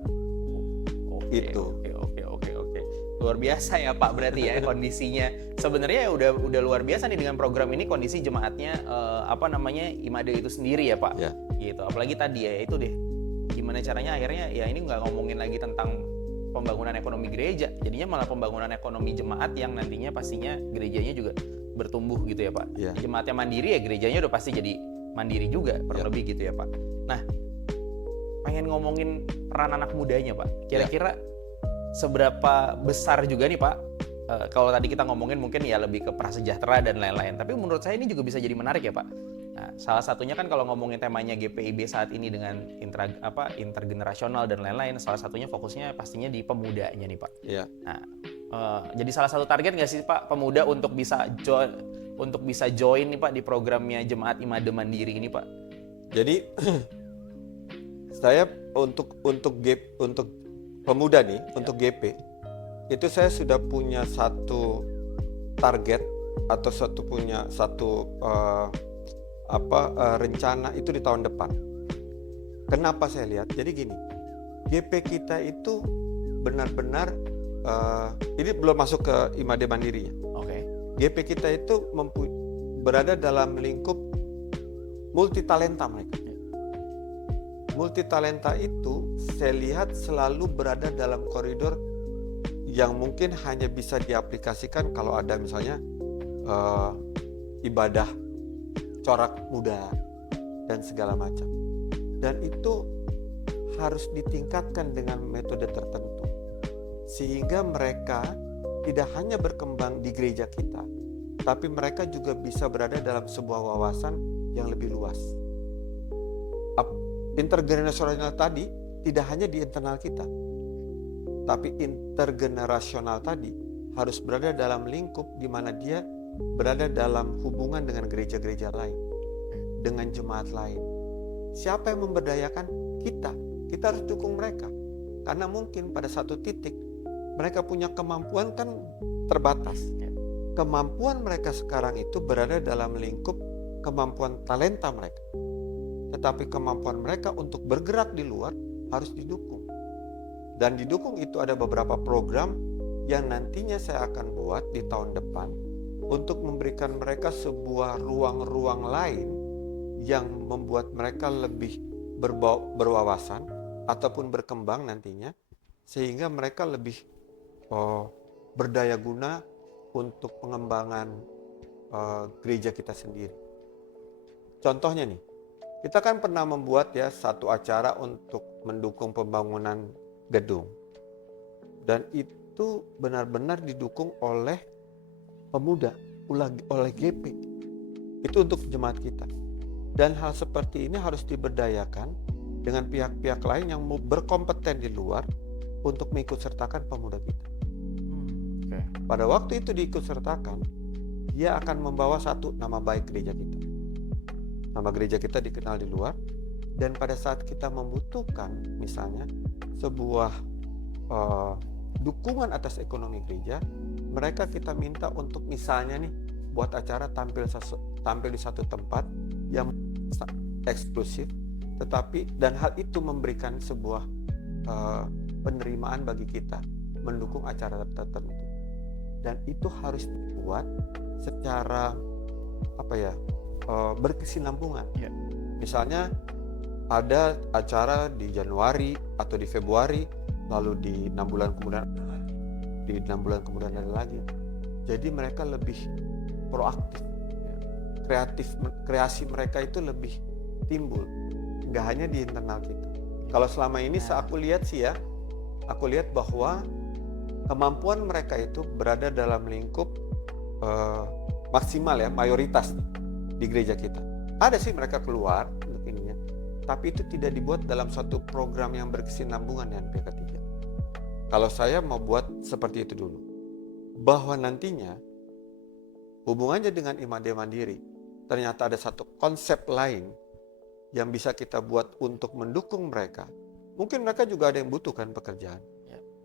Oke. Luar biasa ya Pak berarti ya kondisinya. Sebenarnya udah luar biasa nih dengan program ini, kondisi jemaatnya Imade itu sendiri ya Pak. gitu. Apalagi tadi ya itu deh, gimana caranya akhirnya ya ini nggak ngomongin lagi tentang pembangunan ekonomi gereja, jadinya malah pembangunan ekonomi jemaat yang nantinya pastinya gerejanya juga bertumbuh gitu ya Pak. Iya. Jemaatnya mandiri ya gerejanya udah pasti jadi mandiri juga kurang lebih gitu ya Pak. Nah, pengen ngomongin peran anak mudanya Pak. Kira-kira seberapa besar juga nih Pak? Kalau tadi kita ngomongin mungkin ya lebih ke prasejahtera dan lain-lain. Tapi menurut saya ini juga bisa jadi menarik ya Pak. Nah, salah satunya kan kalau ngomongin temanya GPIB saat ini dengan intergenerasional dan lain-lain, salah satunya fokusnya pastinya di pemudanya nih Pak. Iya. Nah, jadi salah satu target nggak sih Pak pemuda untuk bisa join nih Pak di programnya Jemaat Imade Mandiri ini Pak? Jadi saya untuk pemuda nih, untuk GP itu saya sudah punya satu target atau punya satu rencana itu di tahun depan. Kenapa saya lihat? Jadi gini, GP kita itu benar-benar ini belum masuk ke Imade Mandiri ya. Oke. GP kita itu berada dalam lingkup multitalenta mereka. Multitalenta itu saya lihat selalu berada dalam koridor yang mungkin hanya bisa diaplikasikan kalau ada misalnya ibadah corak muda dan segala macam. Dan itu harus ditingkatkan dengan metode tertentu sehingga mereka tidak hanya berkembang di gereja kita, tapi mereka juga bisa berada dalam sebuah wawasan yang lebih luas. Intergenerasional tadi tidak hanya di internal kita, tapi intergenerasional tadi harus berada dalam lingkup di mana dia berada dalam hubungan dengan gereja-gereja lain, dengan jemaat lain. Siapa yang memberdayakan? Kita. Kita harus dukung mereka. Karena mungkin pada satu titik mereka punya kemampuan kan terbatas. Kemampuan mereka sekarang itu berada dalam lingkup kemampuan talenta mereka. Tetapi kemampuan mereka untuk bergerak di luar harus didukung. Dan didukung itu ada beberapa program yang nantinya saya akan buat di tahun depan untuk memberikan mereka sebuah ruang-ruang lain yang membuat mereka lebih berwawasan ataupun berkembang nantinya, sehingga mereka lebih berdaya guna untuk pengembangan gereja kita sendiri. Contohnya nih, kita kan pernah membuat ya satu acara untuk mendukung pembangunan gedung, dan itu benar-benar didukung oleh pemuda, oleh GP. Itu untuk jemaat kita. Dan hal seperti ini harus diberdayakan dengan pihak-pihak lain yang berkompeten di luar untuk mengikutsertakan pemuda kita. Pada waktu itu diikutsertakan, dia akan membawa satu nama baik gereja kita. Nama gereja kita dikenal di luar, dan pada saat kita membutuhkan misalnya sebuah dukungan atas ekonomi gereja, mereka kita minta untuk misalnya nih buat acara tampil di satu tempat yang eksklusif, tetapi dan hal itu memberikan sebuah penerimaan bagi kita mendukung acara tertentu, dan itu harus dibuat secara berkesinambungan. Misalnya ada acara di Januari atau di Februari, lalu di 6 bulan kemudian ada lagi. Jadi mereka lebih proaktif, kreasi mereka itu lebih timbul, nggak hanya di internal kita. Kalau selama ini aku lihat bahwa kemampuan mereka itu berada dalam lingkup maksimal ya, mayoritas di gereja kita. Ada sih mereka keluar untuk ininya, tapi itu tidak dibuat dalam suatu program yang berkesinambungan dengan pihak ketiga. Kalau saya mau buat seperti itu dulu, bahwa nantinya hubungannya dengan Imade Mandiri ternyata ada satu konsep lain yang bisa kita buat untuk mendukung mereka. Mungkin mereka juga ada yang butuhkan pekerjaan.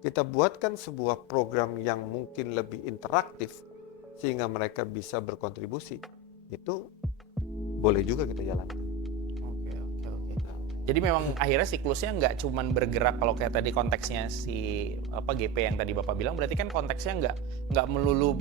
Kita buatkan sebuah program yang mungkin lebih interaktif sehingga mereka bisa berkontribusi. Itu boleh juga kita jalankan. Oke. Jadi memang akhirnya siklusnya nggak cuman bergerak kalau kayak tadi konteksnya si GP yang tadi Bapak bilang, berarti kan konteksnya nggak melulu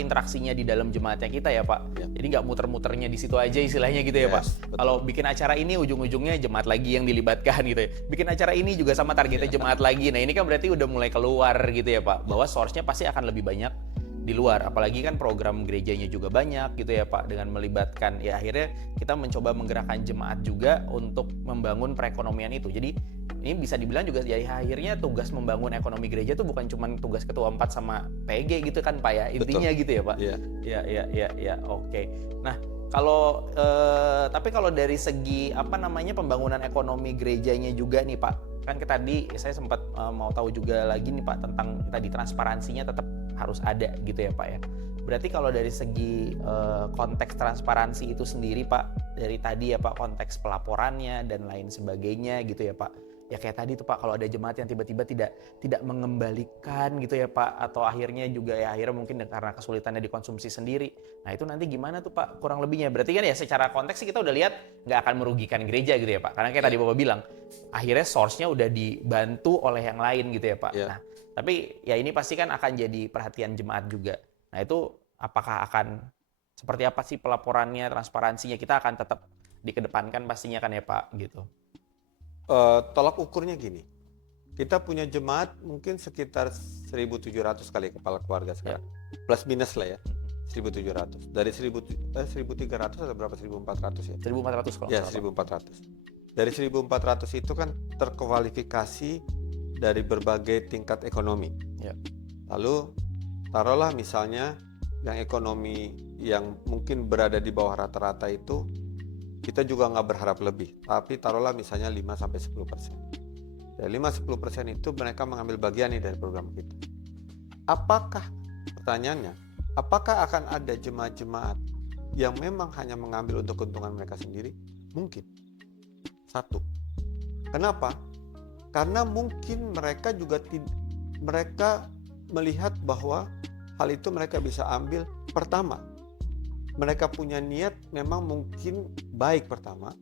interaksinya di dalam jemaatnya kita ya Pak. Ya. Jadi nggak muter-muternya di situ aja istilahnya gitu ya Pak. Betul. Kalau bikin acara ini ujung-ujungnya jemaat lagi yang dilibatkan gitu ya. Bikin acara ini juga sama targetnya jemaat lagi. Nah ini kan berarti udah mulai keluar gitu ya Pak. Bahwa source-nya pasti akan lebih banyak di luar. Apalagi kan program gerejanya juga banyak gitu ya Pak. Dengan melibatkan ya akhirnya kita mencoba menggerakkan jemaat juga untuk membangun perekonomian itu. Jadi ini bisa dibilang juga jadi akhirnya tugas membangun ekonomi gereja itu bukan cuma tugas ketua 4 sama PG gitu kan Pak ya. Intinya Betul. gitu ya Pak. Iya. Ya, oke. Nah, kalau tapi kalau dari segi pembangunan ekonomi gerejanya juga nih Pak. Kan tadi saya sempat mau tahu juga lagi nih Pak tentang tadi transparansinya tetap harus ada gitu ya Pak ya. Berarti kalau dari segi konteks transparansi itu sendiri Pak, dari tadi ya Pak konteks pelaporannya dan lain sebagainya gitu ya Pak. Ya kayak tadi tuh Pak, kalau ada jemaat yang tiba-tiba tidak mengembalikan gitu ya Pak, atau akhirnya juga ya akhirnya mungkin karena kesulitannya dikonsumsi sendiri. Nah itu nanti gimana tuh Pak kurang lebihnya? Berarti kan ya secara konteks sih kita udah lihat nggak akan merugikan gereja gitu ya Pak. Karena kayak tadi Bapak bilang, akhirnya source-nya udah dibantu oleh yang lain gitu ya Pak. Ya. Nah tapi ya ini pasti kan akan jadi perhatian jemaat juga. Nah itu apakah akan seperti apa sih pelaporannya, transparansinya? Kita akan tetap dikedepankan pastinya kan ya Pak gitu. Tolak ukurnya gini, kita punya jemaat mungkin sekitar 1.700 kali kepala keluarga sekarang, plus minus lah ya, 1.700. Dari 1.300 atau berapa? 1.400 ya? 1.400 kalau Ya, nggak salah. 1.400. Dari 1.400 itu kan terkualifikasi dari berbagai tingkat ekonomi. Ya. Lalu taruhlah misalnya yang ekonomi yang mungkin berada di bawah rata-rata itu, kita juga nggak berharap lebih, tapi taruhlah misalnya 5-10%. Dari 5-10% itu mereka mengambil bagian nih dari program kita. Apakah, pertanyaannya, apakah akan ada jemaat-jemaat yang memang hanya mengambil untuk keuntungan mereka sendiri? Mungkin. Satu. Kenapa? Karena mungkin mereka juga mereka melihat bahwa hal itu mereka bisa ambil pertama. Mereka punya niat memang mungkin baik pertama,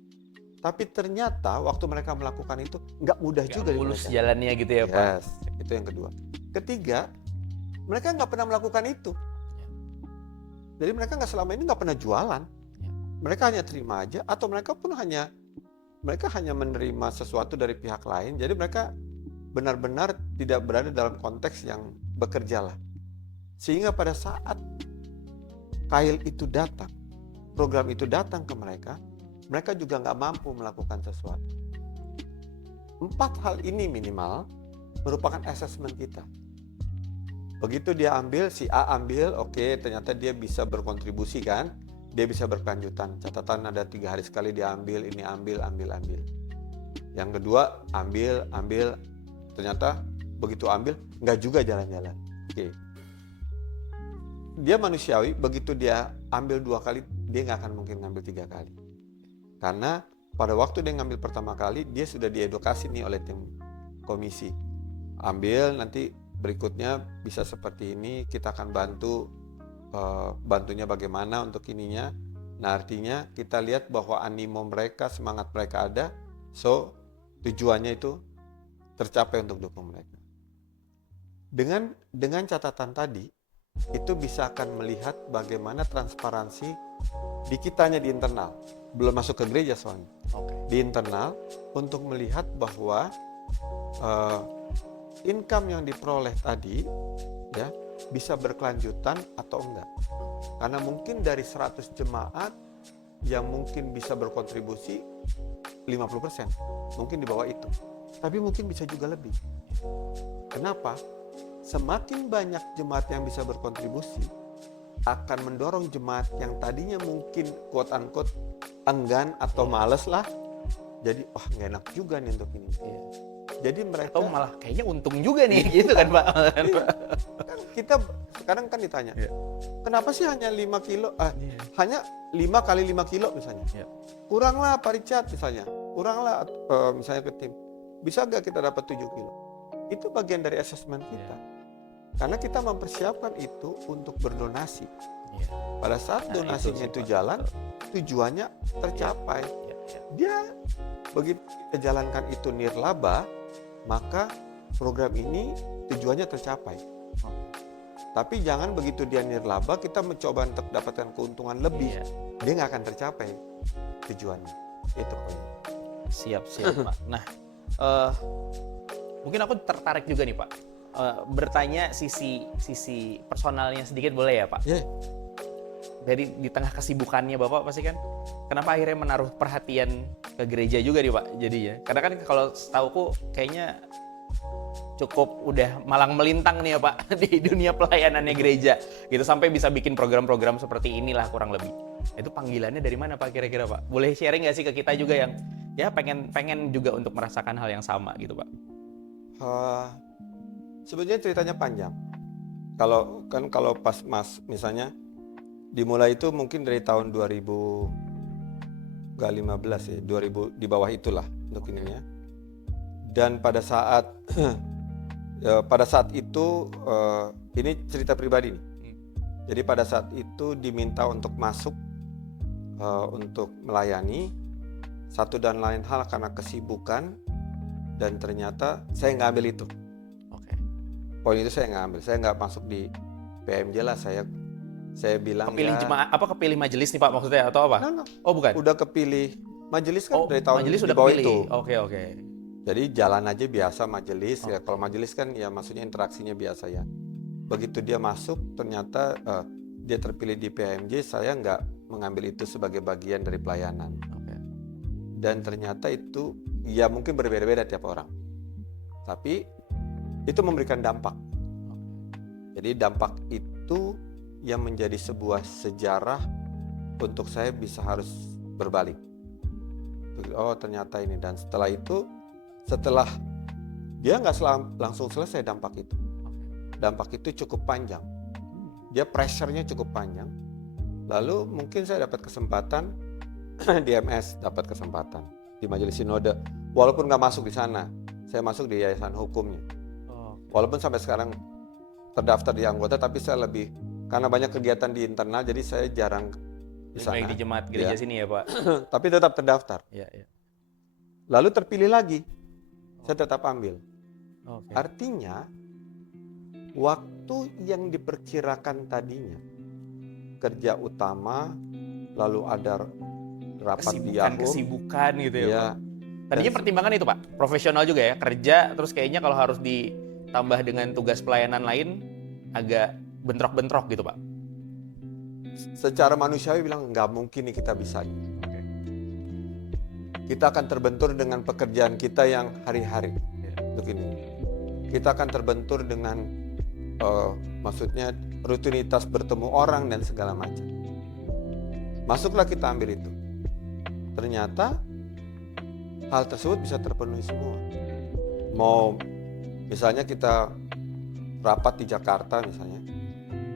tapi ternyata waktu mereka melakukan itu nggak mudah juga. Mulus jalannya gitu ya Pak. Yes, itu yang kedua. Ketiga, mereka nggak pernah melakukan itu. Jadi mereka nggak selama ini nggak pernah jualan. Mereka hanya terima aja, atau mereka hanya menerima sesuatu dari pihak lain. Jadi mereka benar-benar tidak berada dalam konteks yang bekerja lah. Sehingga pada saat kail itu datang, program itu datang ke mereka, mereka juga nggak mampu melakukan sesuatu. 4 hal ini minimal merupakan assessment kita. Begitu dia ambil, si A ambil, oke, ternyata dia bisa berkontribusi kan, dia bisa berkelanjutan. Catatan ada 3 hari sekali dia ambil, ini ambil. Yang kedua ambil, ternyata begitu ambil nggak juga jalan-jalan. Oke. Dia manusiawi, begitu dia ambil 2 kali, dia nggak akan mungkin ngambil 3 kali. Karena pada waktu dia ngambil pertama kali, dia sudah diedukasi nih oleh tim komisi. Ambil, nanti berikutnya bisa seperti ini, kita akan bantunya bagaimana untuk ininya. Nah artinya kita lihat bahwa animo mereka, semangat mereka ada, so tujuannya itu tercapai untuk dukung mereka. Dengan catatan tadi, itu bisa akan melihat bagaimana transparansi di kitanya di internal, belum masuk ke gereja soalnya. Di internal untuk melihat bahwa income yang diperoleh tadi ya bisa berkelanjutan atau enggak. Karena mungkin dari 100 jemaat yang mungkin bisa berkontribusi 50%, mungkin di bawah itu. Tapi mungkin bisa juga lebih. Kenapa? Semakin banyak jemaat yang bisa berkontribusi akan mendorong jemaat yang tadinya mungkin quote unquote enggan atau males lah, jadi nggak enak juga nih untuk ini. Jadi mereka atau malah kayaknya untung juga nih gitu kan Pak. Kan kita sekarang kan ditanya, kenapa sih hanya 5 kilo, hanya 5 kali 5 kilo misalnya, kuranglah Pak Richard misalnya, kuranglah misalnya ke tim, bisa nggak kita dapat 7 kilo? Itu bagian dari assessment kita. Karena kita mempersiapkan itu untuk berdonasi. Pada saat donasinya itu jalan, tujuannya tercapai. Dia begitu kita jalankan itu nirlaba, maka program ini tujuannya tercapai. Tapi jangan begitu dia nirlaba, kita mencoba untuk dapatkan keuntungan lebih, Iya. dia nggak akan tercapai tujuannya. Itu poinnya. Siap Pak. Nah, mungkin aku tertarik juga nih Pak, bertanya sisi personalnya sedikit boleh ya Pak? Yeah. Dari di tengah kesibukannya Bapak pasti kan, kenapa akhirnya menaruh perhatian ke gereja juga nih Pak jadinya? Karena kan kalau setauku kayaknya cukup udah malang melintang nih ya Pak di dunia pelayanannya gereja gitu, sampai bisa bikin program-program seperti inilah kurang lebih. Itu panggilannya dari mana Pak kira-kira Pak? Boleh sharing nggak sih ke kita juga yang ya pengen juga untuk merasakan hal yang sama gitu Pak? Sebenarnya ceritanya panjang. Kalau pas Mas misalnya dimulai itu mungkin dari tahun 2015 ya, 2000 di bawah itulah untuk ininya. Dan pada saat itu ini cerita pribadi nih. Jadi pada saat itu diminta untuk masuk untuk melayani satu dan lain hal karena kesibukan, dan ternyata saya nggak ambil itu. Oke. Poin itu saya nggak ambil, saya nggak masuk di PMJ lah, saya bilang Kepilih jemaat apa kepilih majelis nih Pak maksudnya atau apa? No. Oh bukan. Udah kepilih majelis kan dari tahun majelis di udah bawah kepilih. itu. Oke. Jadi jalan aja biasa majelis ya. Kalau majelis kan ya maksudnya interaksinya biasa ya. Begitu dia masuk ternyata dia terpilih di PMJ, saya nggak mengambil itu sebagai bagian dari pelayanan. Dan ternyata itu ya mungkin berbeda-beda tiap orang. Tapi itu memberikan dampak. Jadi dampak itu yang menjadi sebuah sejarah untuk saya bisa harus berbalik. Oh ternyata ini, dan setelah itu, setelah dia nggak langsung selesai dampak itu. Dampak itu cukup panjang. Dia pressure-nya cukup panjang. Lalu mungkin saya dapat kesempatan di MS, dapat kesempatan di Majelis Sinode. Walaupun nggak masuk di sana, saya masuk di yayasan hukumnya. Walaupun sampai sekarang terdaftar di anggota, tapi saya lebih karena banyak kegiatan di internal, jadi saya jarang di sana. Baik di jemaat gereja sini ya Pak. Tapi tetap terdaftar. Iya. Lalu terpilih lagi, saya tetap ambil. Oke. Artinya waktu yang diperkirakan tadinya kerja utama, lalu ada rapat di Yahoo, kesibukan gitu ya Pak. Tadinya Dan- pertimbangan itu Pak, profesional juga ya, kerja terus kayaknya kalau harus ditambah dengan tugas pelayanan lain agak bentrok-bentrok gitu Pak. secara manusiawi bilang nggak mungkin nih kita bisa. Kita akan terbentur dengan pekerjaan kita yang hari-hari. Untuk ini, kita akan terbentur dengan maksudnya rutinitas bertemu orang dan segala macam. Masuklah kita ambil itu. Ternyata hal tersebut bisa terpenuhi semua. Mau misalnya kita rapat di Jakarta misalnya,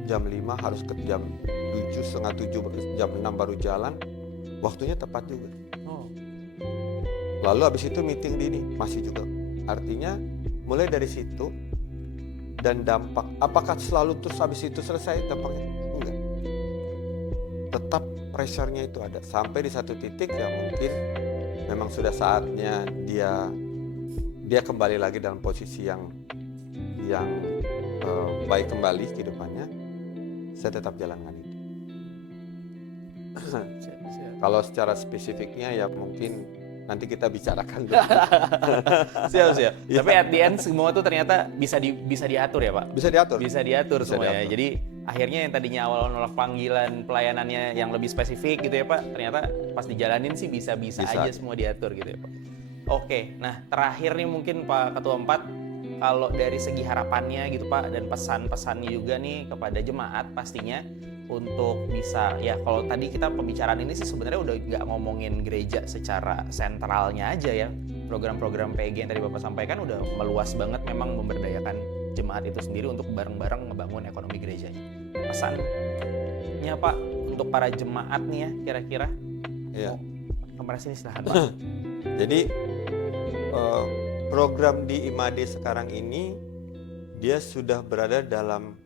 jam 5 harus ke jam 7, setengah 7, jam 6 baru jalan, waktunya tepat juga. Lalu habis itu meeting di ini, masih juga. Artinya mulai dari situ, dan dampak, apakah selalu terus habis itu selesai dampaknya? Enggak. Tetap pressure-nya itu ada. Sampai di satu titik ya mungkin memang sudah saatnya dia kembali lagi dalam posisi yang baik kembali kehidupannya. Saya tetap jalankan itu. Kalau secara spesifiknya ya mungkin nanti kita bicarakan dulu. Siap. Tapi at the end semua tuh ternyata bisa diatur ya Pak. Bisa diatur. Bisa diatur Bisa semuanya. diatur. Jadi akhirnya yang tadinya awal nolak panggilan pelayanannya yang lebih spesifik gitu ya Pak, ternyata pas dijalanin sih bisa aja semua diatur gitu ya Pak. Oke, nah terakhir nih mungkin Pak Ketua 4, kalau dari segi harapannya gitu Pak, dan pesan-pesannya juga nih kepada jemaat pastinya untuk bisa, ya kalau tadi kita pembicaraan ini sih sebenarnya udah nggak ngomongin gereja secara sentralnya aja ya, program-program PG yang tadi Bapak sampaikan udah meluas banget memang memberdayakan jemaat itu sendiri untuk bareng-bareng ngebangun ekonomi gerejanya. Pesannya Pak untuk para jemaat nih ya kira-kira? Ya. Kemarin sini silahkan Pak. Jadi program di IMADE sekarang ini dia sudah berada dalam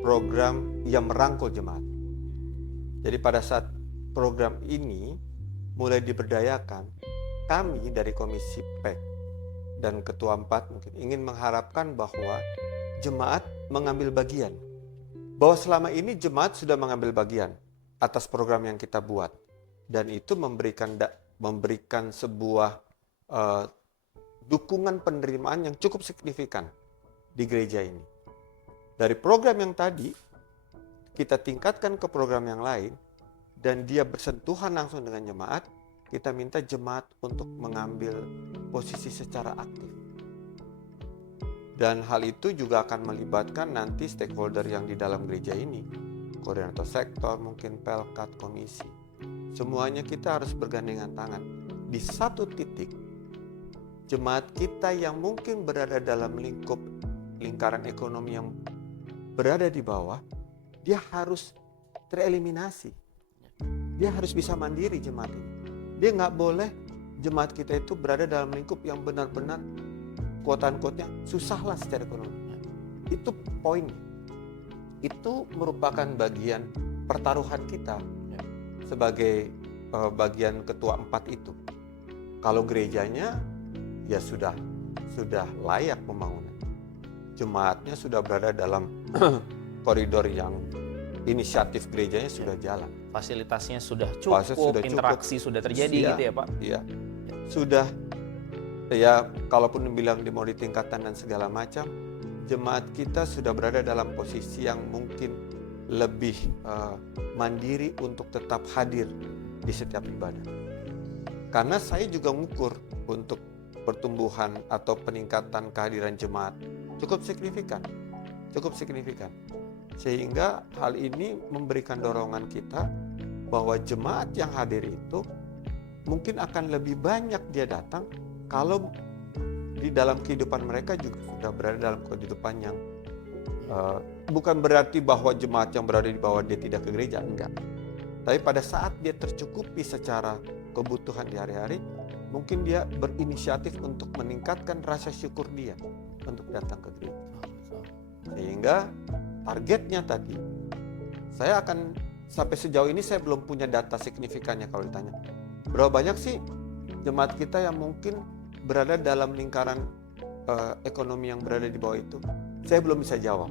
program yang merangkul jemaat. Jadi pada saat program ini mulai diberdayakan, kami dari Komisi PEK dan Ketua 4 mungkin ingin mengharapkan bahwa jemaat mengambil bagian. Bahwa selama ini jemaat sudah mengambil bagian atas program yang kita buat. Dan itu memberikan sebuah dukungan penerimaan yang cukup signifikan di gereja ini. Dari program yang tadi, kita tingkatkan ke program yang lain, dan dia bersentuhan langsung dengan jemaat, kita minta jemaat untuk mengambil posisi secara aktif. Dan hal itu juga akan melibatkan nanti stakeholder yang di dalam gereja ini, koordinator sektor, mungkin pelkat, komisi. Semuanya kita harus bergandengan tangan. Di satu titik, jemaat kita yang mungkin berada dalam lingkaran ekonomi yang berada di bawah, dia harus tereliminasi. Dia harus bisa mandiri jemaat ini. Dia nggak boleh jemaat kita itu berada dalam lingkup yang benar-benar quote-unquote-nya susahlah secara ekonomi. Itu poin. Itu merupakan bagian pertaruhan kita sebagai bagian ketua 4 itu. Kalau gerejanya ya sudah layak pembangunan. Jemaatnya sudah berada dalam koridor yang inisiatif gerejanya sudah jalan. Fasilitasnya sudah cukup, interaksi sudah terjadi gitu ya Pak? Iya, sudah. Ya, kalaupun bilang mau ditingkatkan dan segala macam, jemaat kita sudah berada dalam posisi yang mungkin lebih mandiri untuk tetap hadir di setiap ibadah. Karena saya juga mengukur untuk pertumbuhan atau peningkatan kehadiran jemaat cukup signifikan. Sehingga hal ini memberikan dorongan kita bahwa jemaat yang hadir itu mungkin akan lebih banyak dia datang kalau di dalam kehidupan mereka juga sudah berada dalam kehidupan yang bukan berarti bahwa jemaat yang berada di bawah dia tidak ke gereja, enggak. Tapi pada saat dia tercukupi secara kebutuhan di hari-hari, mungkin dia berinisiatif untuk meningkatkan rasa syukur dia untuk datang ke gereja. Sehingga targetnya tadi, saya akan sampai sejauh ini saya belum punya data signifikannya kalau ditanya. Berapa banyak sih jemaat kita yang mungkin berada dalam lingkaran ekonomi yang berada di bawah itu? Saya belum bisa jawab.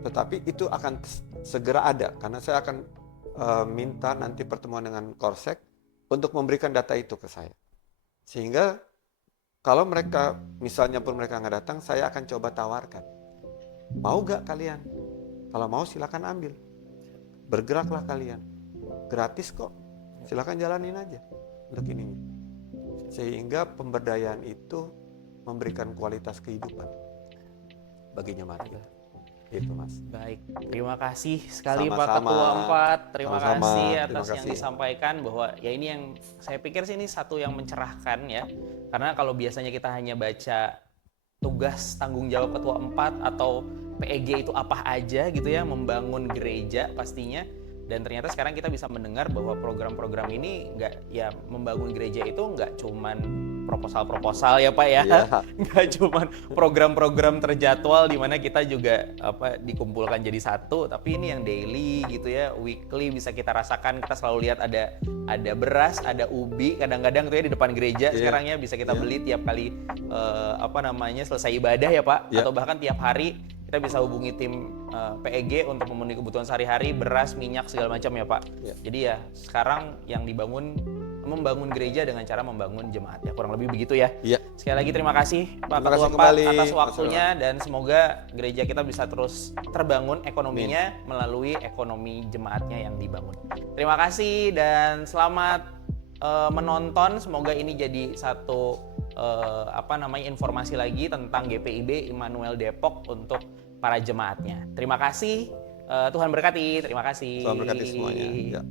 Tetapi itu akan segera ada karena saya akan minta nanti pertemuan dengan Korsek untuk memberikan data itu ke saya. Sehingga kalau mereka misalnya pun mereka nggak datang, saya akan coba tawarkan. Mau gak kalian? Kalau mau silakan ambil. Bergeraklah kalian. Gratis kok. Silakan jalanin aja untuk ininya. Sehingga pemberdayaan itu memberikan kualitas kehidupan bagi jemaat kita. Itu Mas. Baik, terima kasih sekali Pak Sama-sama. Ketua 4. Terima Sama-sama. kasih atas Terima yang kasih. disampaikan bahwa ya ini yang saya pikir sih ini satu yang mencerahkan ya. Karena kalau biasanya kita hanya baca tugas tanggung jawab Ketua 4 atau PEG itu apa aja gitu ya, membangun gereja pastinya. Dan ternyata sekarang kita bisa mendengar bahwa program-program ini nggak ya membangun gereja itu nggak cuman proposal-proposal ya Pak ya, nggak cuman program-program terjadwal di mana kita juga dikumpulkan jadi satu, tapi ini yang daily gitu ya, weekly bisa kita rasakan. Kita selalu lihat ada beras, ada ubi, kadang-kadang tuh ya di depan gereja sekarang ya bisa kita beli tiap kali selesai ibadah ya Pak, atau bahkan tiap hari kita bisa hubungi tim PEG untuk memenuhi kebutuhan sehari-hari, beras, minyak, segala macam ya Pak. Jadi ya sekarang yang membangun gereja dengan cara membangun jemaat ya, kurang lebih begitu ya. Sekali lagi terima kasih Pak Ketua 4 atas waktunya, dan semoga gereja kita bisa terus terbangun ekonominya melalui ekonomi jemaatnya yang dibangun. Terima kasih dan selamat menonton. Semoga ini jadi satu informasi lagi tentang GPIB Immanuel Depok untuk para jemaatnya. Terima kasih, Tuhan berkati. Terima kasih. Tuhan berkati semuanya. Ya.